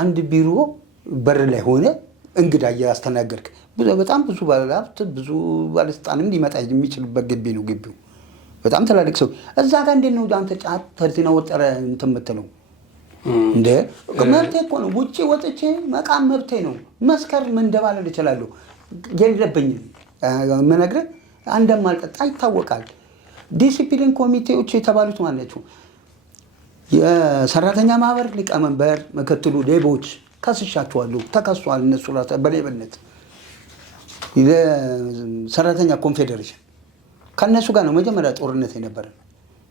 አንድ ቢሮ በር ላይ ሆነ እንግዳ እያስተናገድክ? በጣም ብዙ ባለሀብት ብዙ ባለስልጣንም ሊመጣ የሚችልበት ግቢ ነው ግቢው። በጣም ትላልቅ ሰው እዛ ጋር እንዴት ነው አንተ ጫት ተርቲና ወጠረ እንትን የምትለው? እንደ መብቴ እኮ ነው። ውጪ ወጥቼ መቃም መብቴ ነው። መስከር እንደባለል እችላለሁ። የለብኝም መነግረህ እንደማልጠጣ ይታወቃል። ዲሲፕሊን ኮሚቴዎች የተባሉት ማለት ናቸው። የሰራተኛ ማህበር ሊቀመንበር ምክትሉ ሌቦች ከስሻቸዋለሁ። ተከሷል። እነሱ ራሳቸው በሌብነት የሰራተኛ ኮንፌዴሬሽን ከነሱ ጋር ነው መጀመሪያ ጦርነት የነበረ።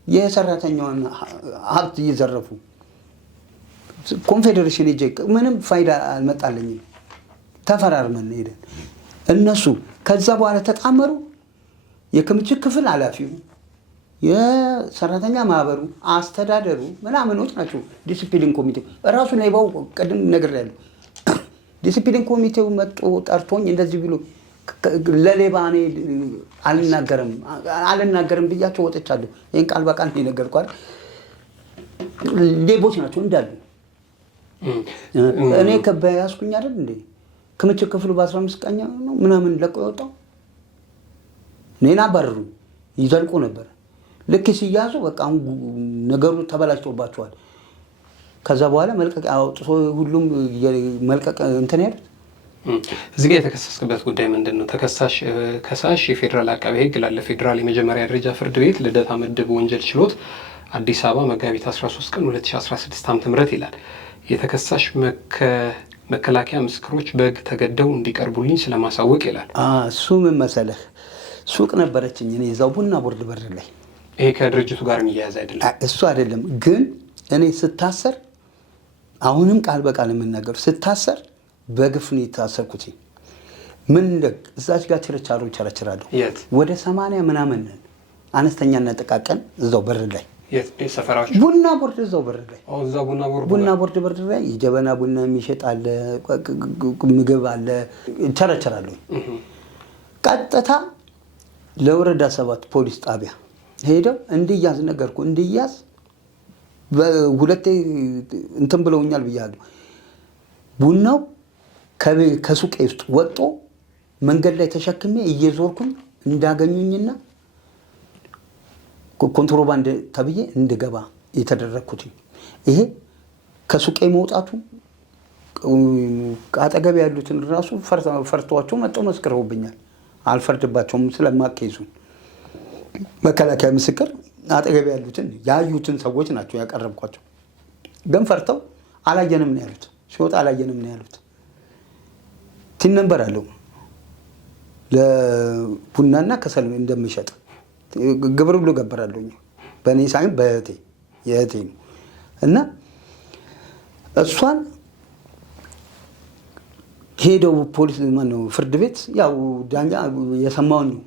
የሰራተኛውን ሀብት እየዘረፉ ኮንፌዴሬሽን ሄጄ ምንም ፋይዳ አልመጣልኝም። ተፈራርመን ሄደን እነሱ ከዛ በኋላ ተጣመሩ። የክምችት ክፍል ኃላፊው፣ የሰራተኛ ማህበሩ፣ አስተዳደሩ ምናምኖች ናቸው ዲሲፕሊን ኮሚቴው ራሱ ሌባው። ቅድም ነግሬያለሁ። ዲሲፕሊን ኮሚቴው መጥቶ ጠርቶኝ እንደዚህ ብሎ ለሌባ እኔ አልናገርም ብያቸው ወጥቻለሁ። ይህን ቃል በቃል ነው የነገርኳት። ሌቦች ናቸው እንዳሉ። እኔ ከበያዝኩኝ አይደል እንዴ ክምችት ክፍሉ በ15 ቀን ነው ምናምን ለቆ የወጣው። እኔን አባረሩኝ። ይዘልቁ ነበር። ልክ ሲያዙ በቃ ነገሩ ተበላሽቶባቸዋል። ከዛ በኋላ መልቀቅ አውጥቶ ሁሉም መልቀቅ እንትን ያሉት። እዚህ ጋር የተከሰስክበት ጉዳይ ምንድን ነው? ከሳሽ የፌዴራል አቃቤ ሕግ ላለ ፌዴራል የመጀመሪያ ደረጃ ፍርድ ቤት ልደታ ምድብ ወንጀል ችሎት አዲስ አበባ መጋቢት 13 ቀን 2016 ዓ.ም ይላል። የተከሳሽ መከላከያ ምስክሮች በሕግ ተገደው እንዲቀርቡልኝ ስለማሳወቅ ይላል። እሱ ምን መሰለህ፣ ሱቅ ነበረችኝ እኔ እዛው ቡና ቦርድ በር ላይ። ይሄ ከድርጅቱ ጋር የሚያያዝ አይደለም። እሱ አይደለም ግን እኔ ስታሰር፣ አሁንም ቃል በቃል የምናገሩ ስታሰር በግፍ ነው የታሰርኩት። ምን እዛች ጋር ችርቻሮ ቸረችራለሁ። ወደ 80 ምናምን አነስተኛና ጥቃቅን እዛው በር ላይ ሰፈራዎች ቡና ቦርድ እዛው በር ላይ ቡና ቦርድ በር ላይ የጀበና ቡና የሚሸጥ አለ፣ ምግብ አለ፣ ቸረችራለሁ። ቀጥታ ለወረዳ 7 ፖሊስ ጣቢያ ሄደው እንዲያዝ ነገርኩ። እንዲያዝ በሁለቴ እንትን ብለውኛል ብያለሁ። ቡናው ከሱቄ ውስጥ ወጥቶ መንገድ ላይ ተሸክሜ እየዞርኩኝ እንዳገኙኝና ኮንትሮባንድ ተብዬ እንድገባ የተደረግኩት ይሄ ከሱቄ መውጣቱ አጠገብ ያሉትን ራሱ ፈርተዋቸው መጥተው መስክረውብኛል። አልፈርድባቸውም ስለማትይዙን መከላከያ ምስክር አጠገብ ያሉትን ያዩትን ሰዎች ናቸው ያቀረብኳቸው። ግን ፈርተው አላየንም ነው ያሉት። ሲወጣ አላየንም ነው ያሉት። ቲን ነበር አለው ለቡናና ከሰል እንደሚሸጥ ግብር ብሎ ገበራለሁ። በእኔ ሳይሆን የእህቴ ነው። እና እሷን ሄደው ፖሊስ ማነው ፍርድ ቤት ያው ዳኛ የሰማውን ነው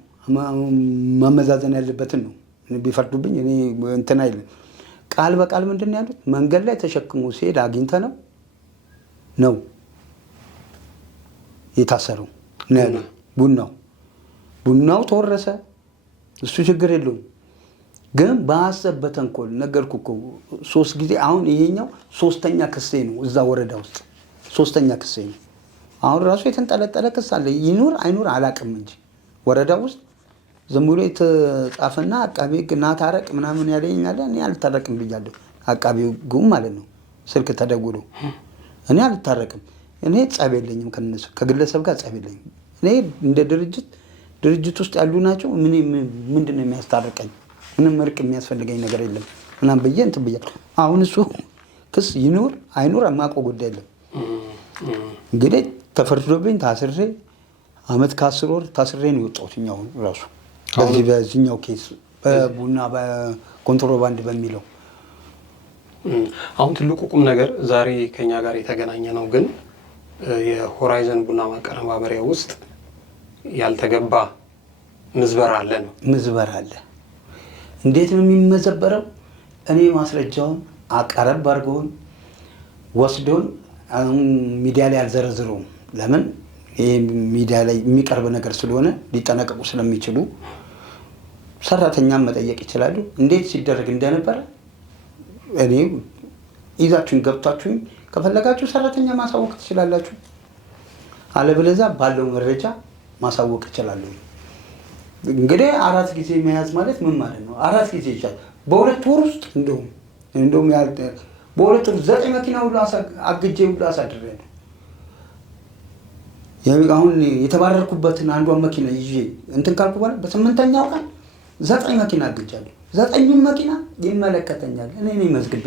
ማመዛዘን ያለበትን ነው ቢፈርዱብኝ እኔ እንትን አይልም። ቃል በቃል ምንድን ነው ያሉት? መንገድ ላይ ተሸክሞ ሲሄድ አግኝተ ነው የታሰረው ነው ያሉት። ቡናው ተወረሰ፣ እሱ ችግር የለውም። ግን በሀሰብ በተንኮል ነገርኩ እኮ 3 ጊዜ። አሁን ይሄኛው 3ኛ ክሴ ነው እዛ ወረዳ ውስጥ 3ኛ ክሴ ነው። አሁን ራሱ የተንጠለጠለ ክስ አለ። ይኑር አይኑር አላቅም እንጂ ወረዳ ውስጥ ዝም ብሎ የተጻፈና አቃቤ ሕግ ና ታረቅ ምናምን ያለኛል። እኔ አልታረቅም ብያለሁ። አቃቤ ሕጉም ማለት ነው ስልክ ተደውሎ እኔ አልታረቅም። እኔ ጸብ የለኝም ከነሱ ከግለሰብ ጋር ጸብ የለኝም። እኔ እንደ ድርጅት ውስጥ ያሉ ናቸው። ምንድን ነው የሚያስታርቀኝ? ምንም እርቅ የሚያስፈልገኝ ነገር የለም ምናምን ብዬ እንትን ብያለሁ። አሁን እሱ ክስ ይኑር አይኑር የማውቀው ጉዳይ የለም። እንግዲህ ተፈርዶብኝ ታስሬ አመት ከ10 ወር ታስሬ ነው የወጣሁት። እኛው ራሱ በዚህኛው ኬስ በቡና በኮንትሮባንድ በሚለው። አሁን ትልቁ ቁም ነገር ዛሬ ከኛ ጋር የተገናኘ ነው። ግን የሆራይዘን ቡና ማቀነባበሪያ ውስጥ ያልተገባ ምዝበራ አለ ነው። ምዝበራ አለ። እንዴት ነው የሚመዘበረው? እኔ ማስረጃውን አቀረብ አድርገውን ወስዶን ሚዲያ ላይ አልዘረዝረውም። ለምን ይሄ ሚዲያ ላይ የሚቀርብ ነገር ስለሆነ ሊጠነቀቁ ስለሚችሉ ሰራተኛም መጠየቅ ይችላሉ። እንዴት ሲደረግ እንደነበረ እኔ ይዛችሁን ገብታችሁኝ ከፈለጋችሁ ሰራተኛ ማሳወቅ ትችላላችሁ። አለበለዚያ ባለው መረጃ ማሳወቅ ይችላሉ። እንግዲህ 4 ጊዜ መያዝ ማለት ምን ማለት ነው? 4 ጊዜ ይቻላል በ2 ወር ውስጥ እንደውም በሁለት ወር 9 መኪና ሁሉ አግጄ ሁሉ አሳድሬያለሁ። አሁን የተባረርኩበትን አንዷን መኪና ይዤ እንትን ካልኩ በኋላ በ8ኛው ቀን 9 መኪና አግጃለሁ። 9ኙም መኪና ይመለከተኛል። እኔ ነኝ መዝግቤ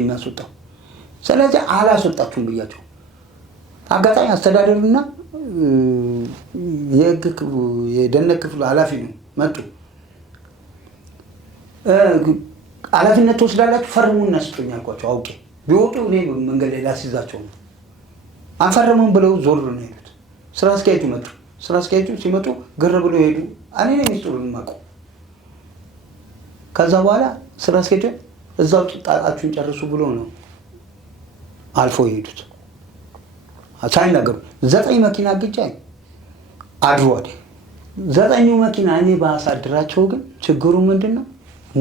የማስወጣው። ስለዚህ አላስወጣችሁም ብያቸው አጋጣሚ አስተዳደሩና የደህንነት ክፍሉ ኃላፊ ነው መጡ። ኃላፊነት ትወስዳላችሁ ፈርሙና ስጡኝ አልኳቸው። አውቄ ቢወጡ እኔ መንገድ ላይ ላስይዛቸው ነው። አንፈርሙም ብለው ዞር ነው የሄዱት። ስራ አስኪያጁ መጡ። ስራ አስኪያጁ ሲመጡ ግር ብለው ሄዱ። እኔ ነኝ ሚስጥሩን የማውቀው። ከዛ በኋላ ስራ አስኪያጁ እዛው ጣጣችሁን ጨርሱ ብሎ ነው አልፎ የሄዱት ሳይናገሩ። 9 መኪና ግጫ አድሯል። 9ኙ መኪና እኔ ባሳድራቸው ግን ችግሩ ምንድነው?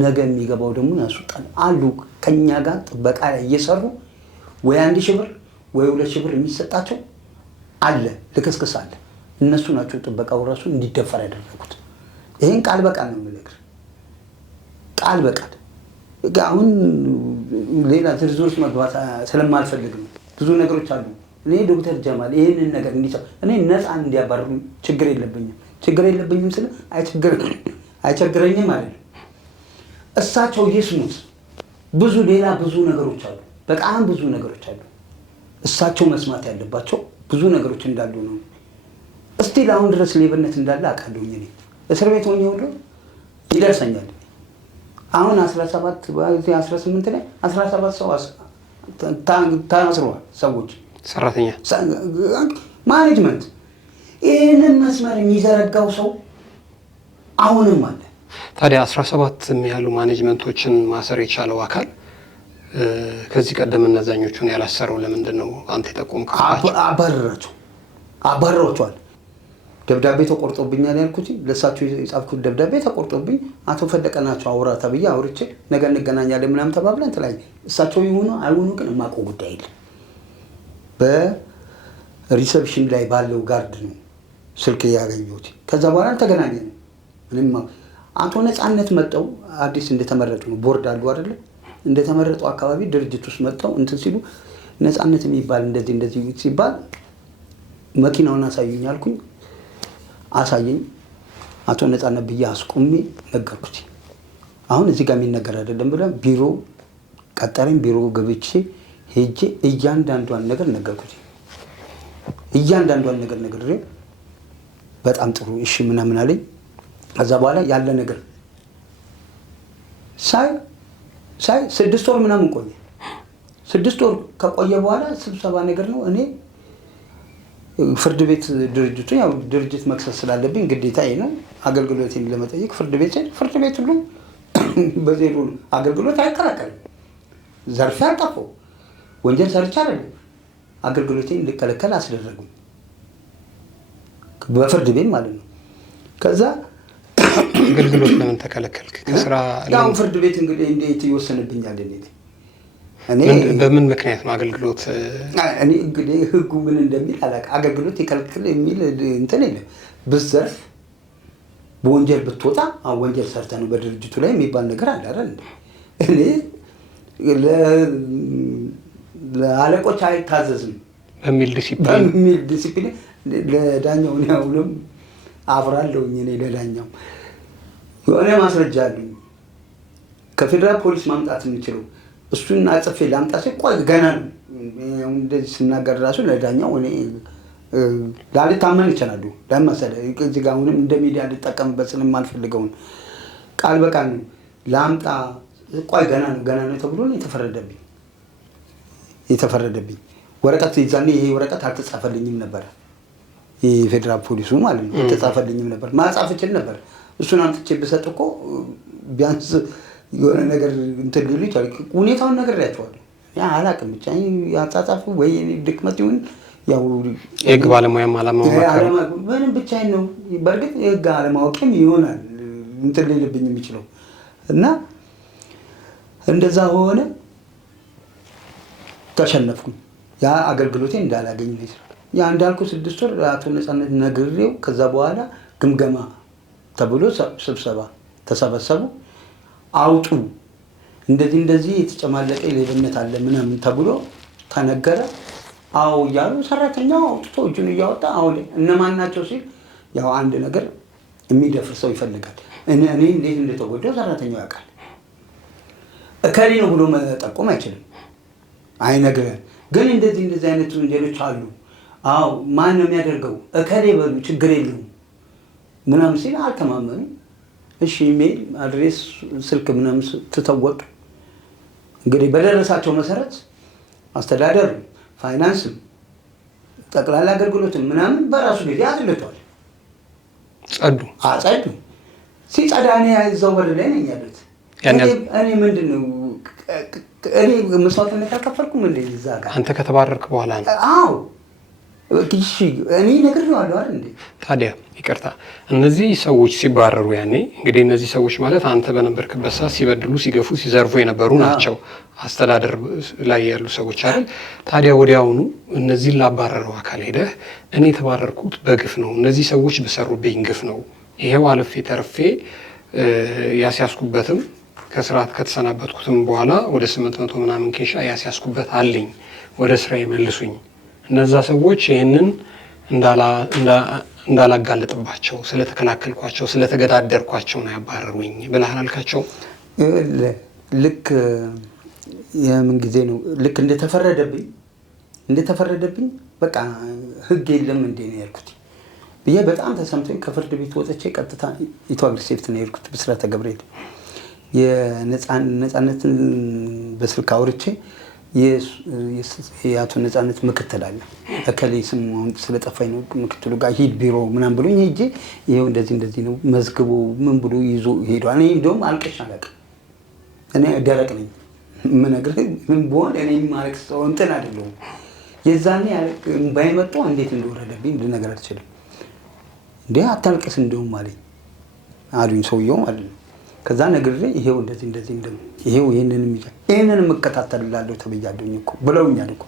ነገ የሚገባው ደግሞ ያስወጣል አሉ። ከኛ ጋር ጥበቃ ላይ እየሰሩ ወይ 1000 ብር ወይ 2000 ብር የሚሰጣቸው አለ፣ ልክስክስ አለ። እነሱ ናቸው ጥበቃው ራሱ እንዲደፈር ያደረጉት። ይሄን ቃል በቃል ነው የምነግርህ፣ ቃል በቃል። አሁን ሌላ ዝርዝር ውስጥ መግባት ስለማልፈልግ ነው። ብዙ ነገሮች አሉ። እኔ ዶክተር ጀማል ይሄንን ነገር እንዲሰው እኔ ነፃ እንዲያባርሩ ችግር የለብኝም ስለ አይቸግረኝም አይደለም። እሳቸው ይስሙት። ሌላ ብዙ ነገሮች አሉ፣ በጣም ብዙ ነገሮች አሉ። እሳቸው መስማት ያለባቸው ብዙ ነገሮች እንዳሉ ነው። እስቲል አሁን ድረስ ሌብነት እንዳለ አውቃለሁ። እኔ እስር ቤት ሆኜ ሁሉ ይደርሰኛል። አሁን 17 18 ላይ 17 ሰው ታስረዋል። ሰዎች ሰራተኛ ማኔጅመንት ይህንን መስመር የሚዘረጋው ሰው አሁንም አለ። ታዲያ 17 ያሉ ማኔጅመንቶችን ማሰር የቻለው አካል ከዚህ ቀደም እነዛኞቹን ያላሰረው ለምንድን ነው? አንተ የጠቆምከው አባረሯቸዋል። ደብዳቤ ተቆርጦብኛል ያልኩት ለእሳቸው የጻፍኩት ደብዳቤ ተቆርጦብኝ አቶ ፈለቀ ናቸው አውራ ተብዬ አውርቼ ነገ እንገናኛለን ምናምን ተባብለን ተለያየ። እሳቸው ይሁኑ አይሁኑ ግን የማውቀው ጉዳይ የለም። በሪሰፕሽን ላይ ባለው ጋርድ ነው ስልክ ያገኘሁት። ከዛ በኋላ አልተገናኘንም። ምንም አቶ ነፃነት መጣው አዲስ እንደተመረጡ ነው ቦርድ አሉ አይደለ? እንደተመረጡ አካባቢ ድርጅት ውስጥ መጣው እንትን ሲሉ ነፃነት የሚባል እንደዚህ ሲባል መኪናውን አሳዩኝ አልኩኝ። አሳየኝ። አቶ ነፃነት ብዬ አስቆሜ ነገርኩት። አሁን እዚህ ጋር የሚነገር አይደለም ብለ ቢሮ ቀጠረኝ። ቢሮ ገብቼ ሄጄ እያንዳንዷን ነገር ነገርኩት። እያንዳንዷን ነገር ነግሬ በጣም ጥሩ እሺ ምናምን አለኝ። ከዛ በኋላ ያለ ነገር ሳይ 6 ወር ምናምን ቆየ። 6 ወር ከቆየ በኋላ ስብሰባ ነገር ነው። እኔ ፍርድ ቤት ድርጅቱ ያው ድርጅት መክሰስ ስላለብኝ ግዴታዬ ነው አገልግሎቴን ለመጠየቅ ፍርድ ቤት ሁሉ በዜሮ አገልግሎት አይከራከርም። ዘርፌ አልጠፋሁ፣ ወንጀል ሰርቼ አይደለም። አገልግሎቴን እንድከለከል አስደረጉኝ በፍርድ ቤት ማለት ነው። ከዛ አገልግሎት ለምን ተከለከልክ? ከስራ ያው ፍርድ ቤት እንግዲህ እንዴት ይወሰንብኛል? እኔ በምን ምክንያት ነው አገልግሎት? እኔ እንግዲህ ህጉ ምን እንደሚል አላውቅም። አገልግሎት ይከለክል የሚል እንትን የለም። ብትዘርፍ በወንጀል ብትወጣ ወንጀል ሰርተህ ነው በድርጅቱ ላይ የሚባል ነገር አለ አይደል? እኔ ለአለቆች አይታዘዝም በሚል ዲሲፕሊን ለዳኛው ነው ያውንም አብራለሁኝ። እኔ ለዳኛው የሆነ ማስረጃ አለኝ ከፌደራል ፖሊስ ማምጣት የምችለው እሱን አጽፌ ላምጣ ሲል ቆይ ገና ነው እንደዚህ ስናገር ራሱ ለዳኛው እኔ ላልታመን ይችላሉ። ለምሳሌ እዚህ ጋር አሁንም እንደ ሚዲያ ልጠቀምበት ስለማልፈልገው ቃል በቃል ላምጣ ቆይ ገና ነው ተብሎ የተፈረደብኝ ወረቀት ይዛኔ ይሄ ወረቀት አልተጻፈልኝም ነበር። የፌደራል ፖሊሱ ማለት ነው አልተጻፈልኝም ነበር። ማጻፍ እችል ነበር። እሱን አምጥቼ ብሰጥ እኮ ቢያንስ የሆነ ነገር እንትን ሊሉ ይችላል። ሁኔታውን ነግሬያቸዋለሁ። ያ አላውቅም ብቻ ያጻጻፉ ወይ ድክመት ይሁን ያው የህግ ባለሙያም አለማወቅ ምንም ብቻዬን ነው። በእርግጥ የህግ አለማወቅም ይሆናል እንትን ሊልብኝ የሚችለው እና እንደዛ ሆነ። ተሸነፍኩኝ። ያ አገልግሎቴ እንዳላገኝ ነው ይችላል። ያ እንዳልኩ 6 ወር አቶ ነፃነት ነግሬው ከዛ በኋላ ግምገማ ተብሎ ስብሰባ ተሰበሰቡ። አውጡ እንደዚህ የተጨማለቀ ሌብነት አለ ምናምን ተብሎ ተነገረ። አዎ እያሉ ሰራተኛው አውጥቶ እጁን እያወጣ አሁን እነማን ናቸው ሲል ያው አንድ ነገር የሚደፍር ሰው ይፈልጋል። እኔ እንዴት እንደተጎዳው ሰራተኛው ያውቃል። እከሌ ነው ብሎ መጠቆም አይችልም፣ አይነግረን። ግን እንደዚህ አይነት ወንጀሎች አሉ። አዎ ማን ነው የሚያደርገው? እከሌ በሉ ችግር የለውም ምናምን ሲል አልተማመኑም። እሺ ኢሜል አድሬስ ስልክ ምናምን ትተወቅ እንግዲህ በደረሳቸው መሰረት አስተዳደር ፋይናንስም ጠቅላላ አገልግሎትም ምናምን በራሱ ጊዜ አጥልቷል። ጸዱ ሲጸዳ እኔ እዛው በር ላይ ነኝ ያሉት። እኔ ምንድን ነው እኔ መስዋዕትነት አልከፈልኩም እንዴ እዛ ጋር አንተ ከተባረርክ በኋላ ነው? አዎ እሺ እኔ ነግሬዋለሁ አይደል እንዴ። ታዲያ ይቅርታ እነዚህ ሰዎች ሲባረሩ ያኔ እንግዲህ እነዚህ ሰዎች ማለት አንተ በነበርክበት ሰዓት ሲበድሉ ሲገፉ ሲዘርፉ የነበሩ ናቸው፣ አስተዳደር ላይ ያሉ ሰዎች አይደል? ታዲያ ወዲያውኑ እነዚህን ላባረረው አካል ሄደህ እኔ የተባረርኩት በግፍ ነው፣ እነዚህ ሰዎች በሰሩብኝ ግፍ ነው፣ ይሄው አልፌ ተርፌ ያስያዝኩበትም ከስርዓት ከተሰናበትኩትም በኋላ ወደ 800 ምናምን ኬሻ ያስያዝኩበት አለኝ፣ ወደ ስራ ይመልሱኝ፣ እነዛ ሰዎች ይህንን እንዳላጋለጥባቸው ስለተከላከልኳቸው ስለተገዳደርኳቸው ነው ያባረሩኝ ብለህ አላልካቸው? ልክ የምን ጊዜ ነው ልክ እንደተፈረደብኝ በቃ ህግ የለም እንዴ ነው ያልኩት ብዬ በጣም ተሰምቶኝ ከፍርድ ቤት ወጥቼ ቀጥታ ኢትዮጵያ ሪሴፕት ነው የሄድኩት። ብስራተ ገብርኤል የነፃነትን በስልክ አውርቼ የአቶ ነፃነት ምክትል አለ እከሌ ስም ስለጠፋኝ ነው ምክትሉ ጋር ሂድ ቢሮ ምናምን ብሎኝ ሄጄ ይኸው እንደዚህ ነው መዝግቦ ምን ብሎ ይዞ ሄዷል። እኔ እንደውም አልቀሽ አላውቅም። እኔ ደረቅ ነኝ የምነግርህ ምን ብሆን እኔ ማለቅ ሰው እንትን አይደለሁም። የዛኔ ባይመጣው እንዴት እንደወረደብኝ ልነግር አልችልም። እንዴ አታልቅስ እንደውም አሉኝ ሰውየው ማለት ነው። ከዛ ነግሬ ይሄው እንደዚህ ይሄው ይሄንንም እከታተልላለሁ ተብያለሁኝ እኮ ብለውኛል እኮ።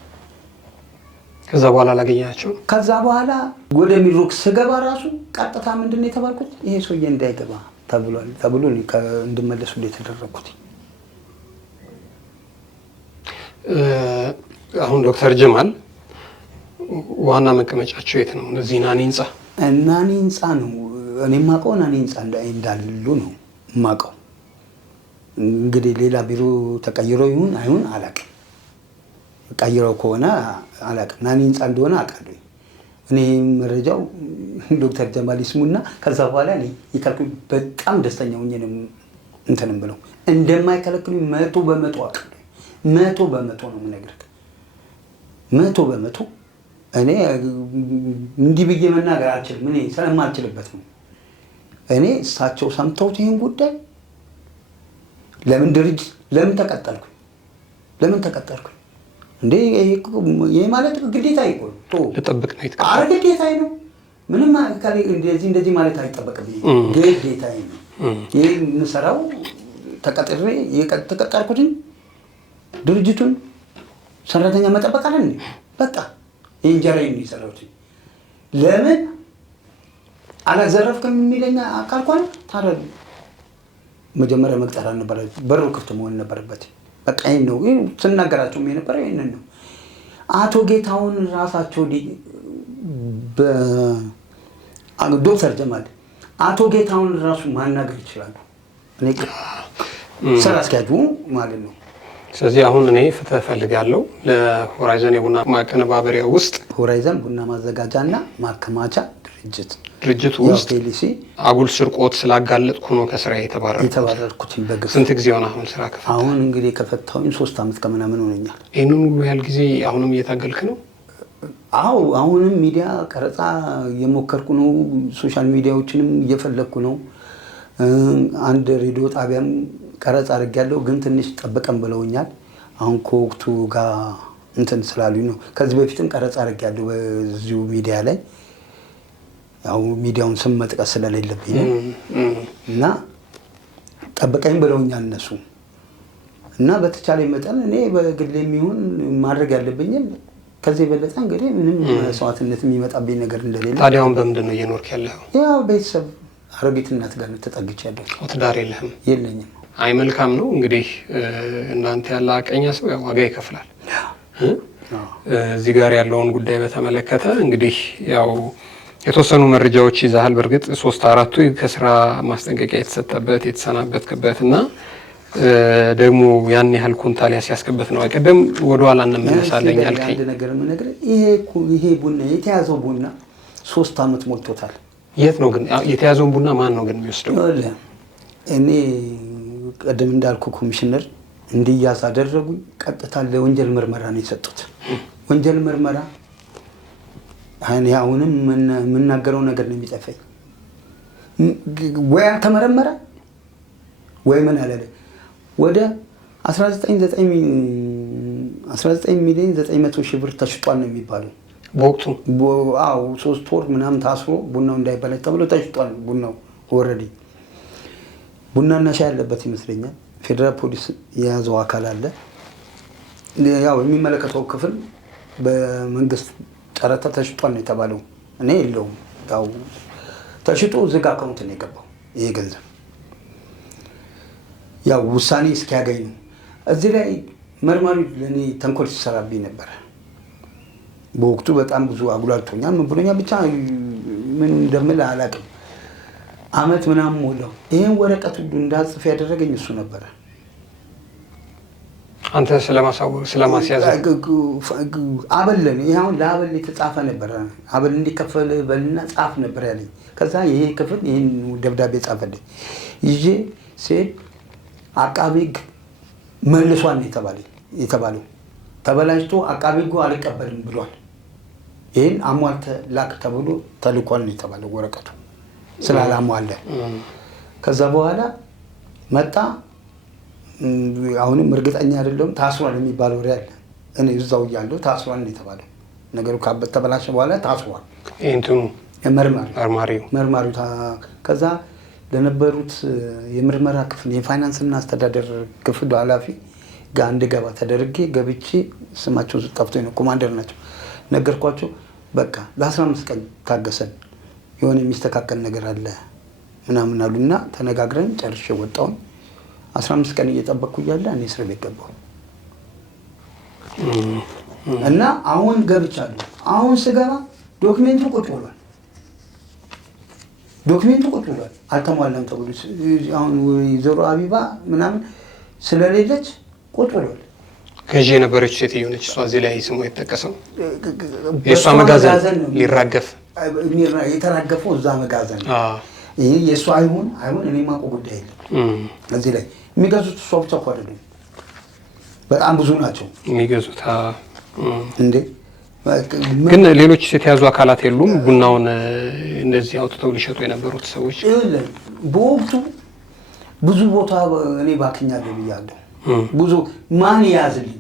ከዛ በኋላ አላገኛቸው። ከዛ በኋላ ወደ ሚድሮክ ስገባ ራሱ ቀጥታ ምንድነው የተባልኩት? ይሄ ሰውዬ እንዳይገባ ተብሎ እንድመለሱ የተደረኩት። አሁን ዶክተር ጀማል ዋና መቀመጫቸው የት ነው? እነዚህ ናኒ ህንጻ ነው። እኔ የማውቀው ናኒ ህንጻ እንዳሉ ነው የማውቀው። እንግዲህ ሌላ ቢሮ ተቀይሮ ይሁን አይሁን አላውቅም። ቀይረው ከሆነ አላውቅም። ናኒ ህንጻ እንደሆነ አውቃለሁ። እኔ መረጃው ዶክተር ጀማል ይስሙና ከዛ በኋላ እኔ ይከልኩኝ በጣም ደስተኛ ሆኜ ነው እንትንም ብለው እንደማይከለክሉኝ 100% አውቃለሁ። 100% ነው የምነግርህ። 100% እኔ እንዲህ ብዬ መናገር አልችልም። እኔ ስለማልችልበት ነው። እኔ እሳቸው ሰምተውት ይሄን ጉዳይ ለምን ተቀጠልኩ እንዴ? ይሄ ማለት ግዴታ ይቆይ ለጠብቅ ነው ይተካ ግዴታ ነው። ምንም እንደዚህ ማለት አይጠበቅብኝም። ግዴታ ነው። ይሄ የምሰራው ተቀጥሬ የተቀጠርኩትን ድርጅቱን ሰራተኛ መጠበቅ አለ እንዴ? በቃ እንጀራዬን ነው የሰራሁት። ለምን አላዘረፍክም የሚለኝ አካል እንኳን ታዲያ መጀመሪያ መቅጠር አልነበረበት፣ በሩ ክፍት መሆን ነበረበት። በቃ ይሄን ነው ስናገራቸው የነበረው ይሄንን ነው። አቶ ጌታውን ራሳቸው ዶክተር ጀማል አቶ ጌታውን ራሱ ማናገር ይችላሉ። እኔ ስራ አስኪያጁ ማለት ነው። ስለዚህ አሁን እኔ ፍትህ ፈልጋለሁ ለሆራይዘን የቡና ማቀነባበሪያ ውስጥ ሆራይዘን ቡና ማዘጋጃና ማከማቻ ድርጅት ውስጥ አጉል ስርቆት ስላጋለጥኩ ነው ከስራ የተባረርኩት። በግፍ ስንት ጊዜ ሆነ አሁን ስራ ከፈታ? አሁን እንግዲህ ከፈታሁኝ 3 ዓመት ከምናምን ሆነኛል። ይሄንን ሁሉ ያህል ጊዜ አሁንም እየታገልክ ነው? አዎ አሁንም ሚዲያ ቀረጻ እየሞከርኩ ነው። ሶሻል ሚዲያዎችንም እየፈለግኩ ነው። አንድ ሬዲዮ ጣቢያም ቀረጻ አድርጌያለሁ፣ ግን ትንሽ ጠብቀን ብለውኛል። አሁን ከወቅቱ ጋር እንትን ስላሉኝ ነው። ከዚህ በፊትም ቀረጻ አድርጌያለሁ በዚሁ ሚዲያ ላይ፣ ያው ሚዲያውን ስም መጥቀስ ስለሌለብኝ እና ጠብቀኝ ብለውኛል እነሱ። እና በተቻለኝ መጠን እኔ በግል የሚሆን ማድረግ ያለብኝን ከዚህ የበለጠ እንግዲህ ምንም መስዋዕትነት የሚመጣብኝ ነገር እንደሌለ። ታዲያ አሁን በምንድን ነው እየኖርክ ያለኸው? ያው ቤተሰብ አሮጊት እናት ጋር ተጠግቻለሁ። ትዳር የለህም? የለኝም። አይ መልካም ነው እንግዲህ እናንተ ያለ አቀኛ ሰው ዋጋ ይከፍላል። እዚህ ጋር ያለውን ጉዳይ በተመለከተ እንግዲህ ያው የተወሰኑ መረጃዎች ይዛል። በርግጥ 3-4ቱ ከስራ ማስጠንቀቂያ የተሰጠበት የተሰናበተበት እና ደግሞ ያን ያህል ኩንታል ያስያስከበት ነው። አይቀደም ወደ ኋላ እንመለሳለን ያልከኝ አንድ ነገር ምን ነገር ይሄ ቡና የተያዘው ቡና 3 አመት ሞልቶታል። የት ነው ግን የተያዘውን ቡና ማን ነው ግን የሚወስደው? እኔ ቀደም እንዳልኩ ኮሚሽነር እንዲያዝ አደረጉኝ። ቀጥታ ለወንጀል ምርመራ ነው የሰጡት። ወንጀል ምርመራ እኔ አሁንም የምናገረው ነገር ነው የሚጠፋኝ። ወይ አልተመረመረ ወይ ምን አለ ወደ 19 ሚሊዮን 900 ሺህ ብር ተሽጧል ነው የሚባለው በወቅቱ። አዎ 3 ወር ምናምን ታስሮ ቡናው እንዳይበላሽ ተብሎ ተሽጧል። ቡናው ኦልሬዲ ቡናና ሻይ ያለበት ይመስለኛል። ፌደራል ፖሊስ የያዘው አካል አለ። ያው የሚመለከተው ክፍል በመንግስት ጨረታ ተሽጧል ነው የተባለው። እኔ የለውም ያው ተሽጦ ዝግ አካውንት ነው የገባው ይሄ ገንዘብ ያው ውሳኔ እስኪያገኝ ነው። እዚህ ላይ መርማሪ ለኔ ተንኮል ሲሰራብኝ ነበር በወቅቱ። በጣም ብዙ አጉላልቶኛል። ምን ብሎኛል ብቻ ምን እንደምል አላውቅም። አመት ምናምን ሞላው። ይሄን ወረቀት ሁሉ እንዳጽፍ ያደረገኝ እሱ ነበር። አንተ ስለማስያዝ አበለን ይሄውን ለአበል የተጻፈ ነበር። አበል እንዲከፈል በልና ጻፍ ነበር ያለኝ። ከዛ ይሄ ክፍል ይሄን ደብዳቤ ጻፈልኝ። ይዤ ሲሄድ አቃቤ ሕግ መልሷል የተባለው ተበላሽቶ አቃቤ ሕጉ አልቀበልም ብሏል። ይሄን አሟልተህ ላክ ተብሎ ተልኳል ነው የተባለው ወረቀቱ ስላላሟለ። ከዛ በኋላ መጣ። አሁንም እርግጠኛ አይደለም ታስሯል የሚባለው ወሬ አለ። እኔ እዛው እያለሁ ታስሯል ነው የተባለው። ነገሩ ከተበላሸ በኋላ ታስሯል እንትኑ መርማሪው ከዛ ለነበሩት የምርመራ ክፍል የፋይናንስና አስተዳደር ክፍል ኃላፊ ጋር እንድገባ ተደርጌ ገብቼ ስማቸው ጠፍቶኝ ነው ኮማንደር ናቸው ነገርኳቸው። በቃ ለ15 ቀን ታገሰን የሆነ የሚስተካከል ነገር አለ ምናምን አሉና ተነጋግረን ጨርሼ ወጣሁ። 15 ቀን እየጠበቅኩ እያለ እኔ እስር ቤት ገባሁ እና አሁን ገብቻለሁ። አሁን ስገባ ዶክሜንቱ ቁጭ ብሏል። አልተሟላም ተብሎ አሁን ወይዘሮ አቢባ ምናምን ስለሌለች ቁጭ ብሏል። ገዢ የነበረች ሴትዮ ነች እሷ። እዚህ ላይ ስሙ የተጠቀሰው የእሷ መጋዘን ሊራገፍ የተራገፈው እዛ መጋዘን ነው። ይሄ የእሷ አይሁን እኔ የማውቀው ጉዳይ የለም። እዚህ ላይ የሚገዙት እሷ ብቻ እኮ አይደለም፣ በጣም ብዙ ናቸው የሚገዙት። እንዴ ግን ሌሎች የተያዙ አካላት የሉም? ቡናውን እንደዚህ አውጥተው ሊሸጡ የነበሩት ሰዎች በወቅቱ ብዙ ቦታ እኔ ባክኛለሁ ብያለሁ። ብዙ ማን ያዝልኝ?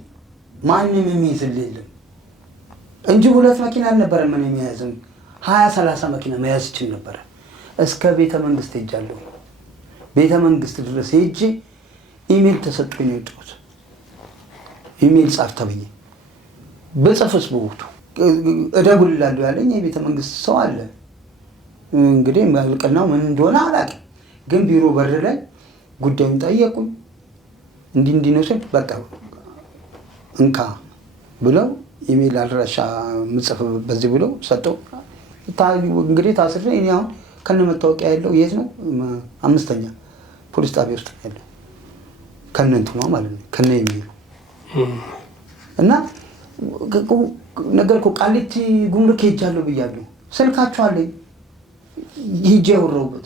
ማንም የሚይዝልኝ የለም እንጂ 2 መኪና አልነበረ ምን የሚያዝም 20-30 መኪና መያዝ ይችል ነበር። እስከ ቤተ መንግስት ሄጃለሁ። ቤተ መንግስት ድረስ ሄጄ ኢሜል ተሰጥቶኝ ነው የወጣሁት። ኢሜል ጻፍ ተብዬ በጽፍስ በወቅቱ እደውልልሃለሁ ያለኝ የቤተ መንግስት ሰው አለ። እንግዲህ መልቀናው ምን እንደሆነ አላውቅም፣ ግን ቢሮ በር ላይ ጉዳዩን ጠየቁኝ። እንዲህ ነው ስል በቃ እንካ ብለው ኢሜል አድራሻ ምጽፍ በዚህ ብለው ሰጠው። እንግዲህ ታስሬ እኔ አሁን ከነመታወቂያ ያለው የት ነው? 5ኛ ፖሊስ ጣቢያ ውስጥ ያለው ከነንትማ ማለት ነው ከነ ኢሜሉ እና ነገር እኮ ቃሊቲ ጉምሩክ ሄጃለሁ ብያለሁ። ስልካቸው አለኝ ሂጄ ያወራሁበት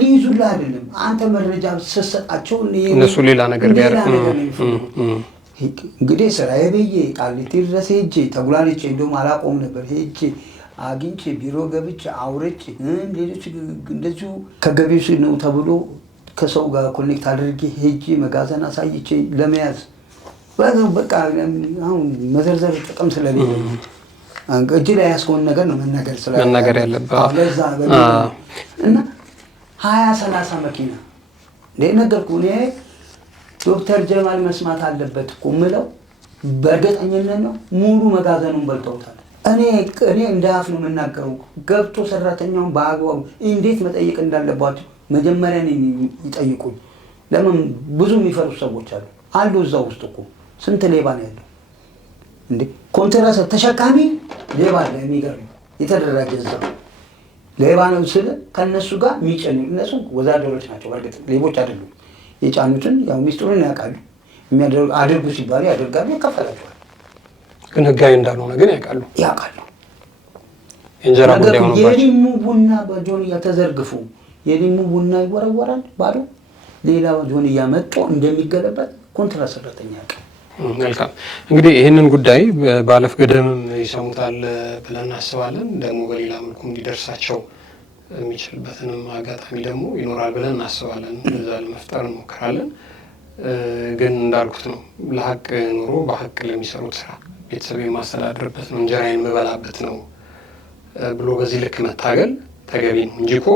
ሊይዙልህ አይደለም። አንተ መረጃ ስትሰጣቸው እነሱ ሌላ ነገር እንግዲህ ስራዬ ብዬ ቃሊቲ ድረስ ሄጄ ተጉላልቼ እንደውም አላቆም ነበር ሄጄ አግኝቼ ቢሮ ገብቼ አውርቼ ሌሎች እንደዚሁ ከገቢው ነው ተብሎ ከሰው ጋር ኮኔክት አድርጌ ሄጄ መጋዘን አሳይቼ ለመያዝ በቃ አሁን መዘርዘር ጥቅም ስለሌለ እጅ ላይ ያስከውን ነገር ነው መናገር ያለበት እና 20-30 መኪና ነገርኩህ። እኔ ዶክተር ጀማል መስማት አለበት እኮ የምለው በእርግጠኝነት ነው። ሙሉ መጋዘኑን በልተውታል። እኔ እንደ አፍ ነው የምናገረው። ገብቶ ሰራተኛውን በአግባቡ እንዴት መጠየቅ እንዳለባቸው መጀመሪያ ይጠይቁኝ። ለምን ብዙ የሚፈሩ ሰዎች አሉ እዛው ውስጥ እኮ ስንት ሌባ ነው ያለው እንዴ! ኮንትራት ተሸካሚ ሌባ አለ። የሚገርም የተደራጀ እዛው ሌባ ነው ስለ ከነሱ ጋር የሚጨኑ እነሱ ወዛደሮች ናቸው። በርግጥ ሌቦች አይደሉም። የጫኑትን ያው ሚስጥሩን ያውቃሉ። አድርጉ ሲባሉ ያደርጋሉ፣ ይከፈላቸዋል። ግን ህጋዊ እንዳልሆነ ግን ያውቃሉ። የእንጀራ ጉዳይ ሆኖባቸው የሊሙ ቡና በጆንያ ተዘርግፎ የሊሙ ቡና ይወረወራል ባዶ ሌላ ጆንያ መጥቶ እንደሚገለበት ኮንትራት ሰራተኛ ያውቃል። መልካም እንግዲህ ይህንን ጉዳይ ባለፍ ገደምም ይሰሙታል ብለን እናስባለን። ደግሞ በሌላ መልኩ እንዲደርሳቸው የሚችልበትንም አጋጣሚ ደግሞ ይኖራል ብለን እናስባለን። እዛ ለመፍጠር እንሞክራለን። ግን እንዳልኩት ነው ለሀቅ ኑሮ በሀቅ ለሚሰሩት ስራ ቤተሰብ የማስተዳድርበት ነው እንጀራዬን የምበላበት ነው ብሎ በዚህ ልክ መታገል ተገቢ ነው እንጂ እኮ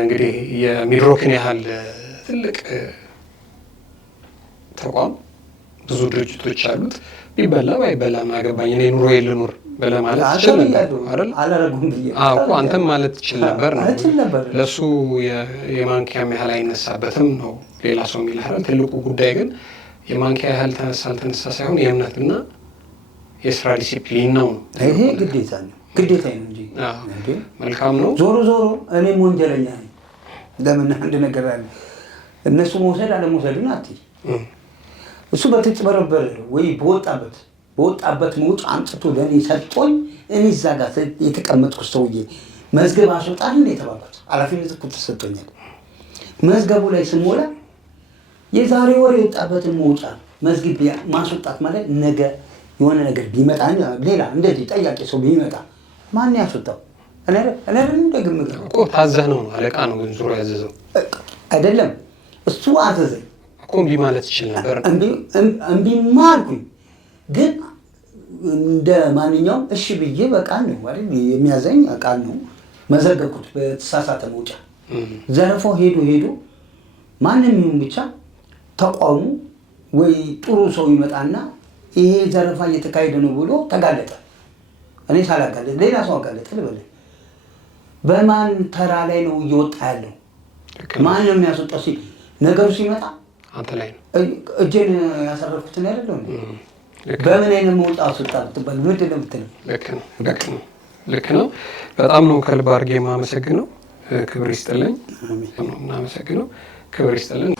እንግዲህ የሚድሮክን ያህል ትልቅ ተቋም ብዙ ድርጅቶች አሉት። ቢበላ ባይበላ ምን አገባኝ እኔ ኑሮ ልኑር ብለህ ማለት ትችል ነበር አይደል? እኮ አንተም ማለት ትችል ነበር ነው። ለሱ የማንኪያም ያህል አይነሳበትም ነው ሌላ ሰው የሚልህ አይደል? ትልቁ ጉዳይ ግን የማንኪያ ያህል ተነሳ አልተነሳ ሳይሆን የእምነትና የስራ ዲሲፕሊን ነው። ይሄ ግዴታ ነው እንጂ መልካም ነው። ዞሮ እኔም ወንጀለኛ ነኝ። ለምን አንድ ነገር አለ እነሱ መውሰድ አለመውሰድን አትይ። እሱ በተጭበረበረ ወይ በወጣበት መውጫ አምጥቶ ለእኔ ሰጥቶኝ እኔ እዛ ጋር የተቀመጥኩት ሰውዬ መዝገብ አስወጣል እንደ የተባልኩት ኃላፊነት እኮ ተሰጥቶኛል። መዝገቡ ላይ ስሞላ የዛሬ ወር የወጣበትን መውጫ መዝገብ ማስወጣት ማለት ነገ የሆነ ነገር ቢመጣ ሌላ እንደዚህ ጠያቂ ሰው ቢመጣ ማን ያስወጣው? እኔ እንደግም እኮ ታዘህ ነው አለቃ ነው ግን ዙሮ ያዘዘው አይደለም። እሱ አዘዘኝ እኮ እምቢ ማለት ይችል ነበር። እምቢማ አልኩኝ። ግን እንደ ማንኛውም እሺ ብዬ በቃል ነው አይደል የሚያዘኝ ቃል ነው መዘገብኩት። በተሳሳተ መውጫ ዘረፋው ሄዶ ማንም ይሁን ብቻ ተቋሙ ወይ ጥሩ ሰው ይመጣና ይሄ ዘረፋ እየተካሄደ ነው ብሎ ተጋለጠ። እኔ ሳላጋለጥ ሌላ ሰው አጋለጠ ልበል። በማን ተራ ላይ ነው እየወጣ ያለው? ማን ነው የሚያስወጣው? ነገሩ ሲመጣ አንተ ላይ ነው እጄን ያሰረፍኩትን አይደለም። በምን አይነት መውጣት አስወጣ ብትባል ምንድን ነው የምትለው? ልክ ነው። በጣም ነው ከልብ አድርጌ የማመሰግነው። ክብር ይስጥልኝ። እናመሰግነው። ክብር ይስጥልኝ።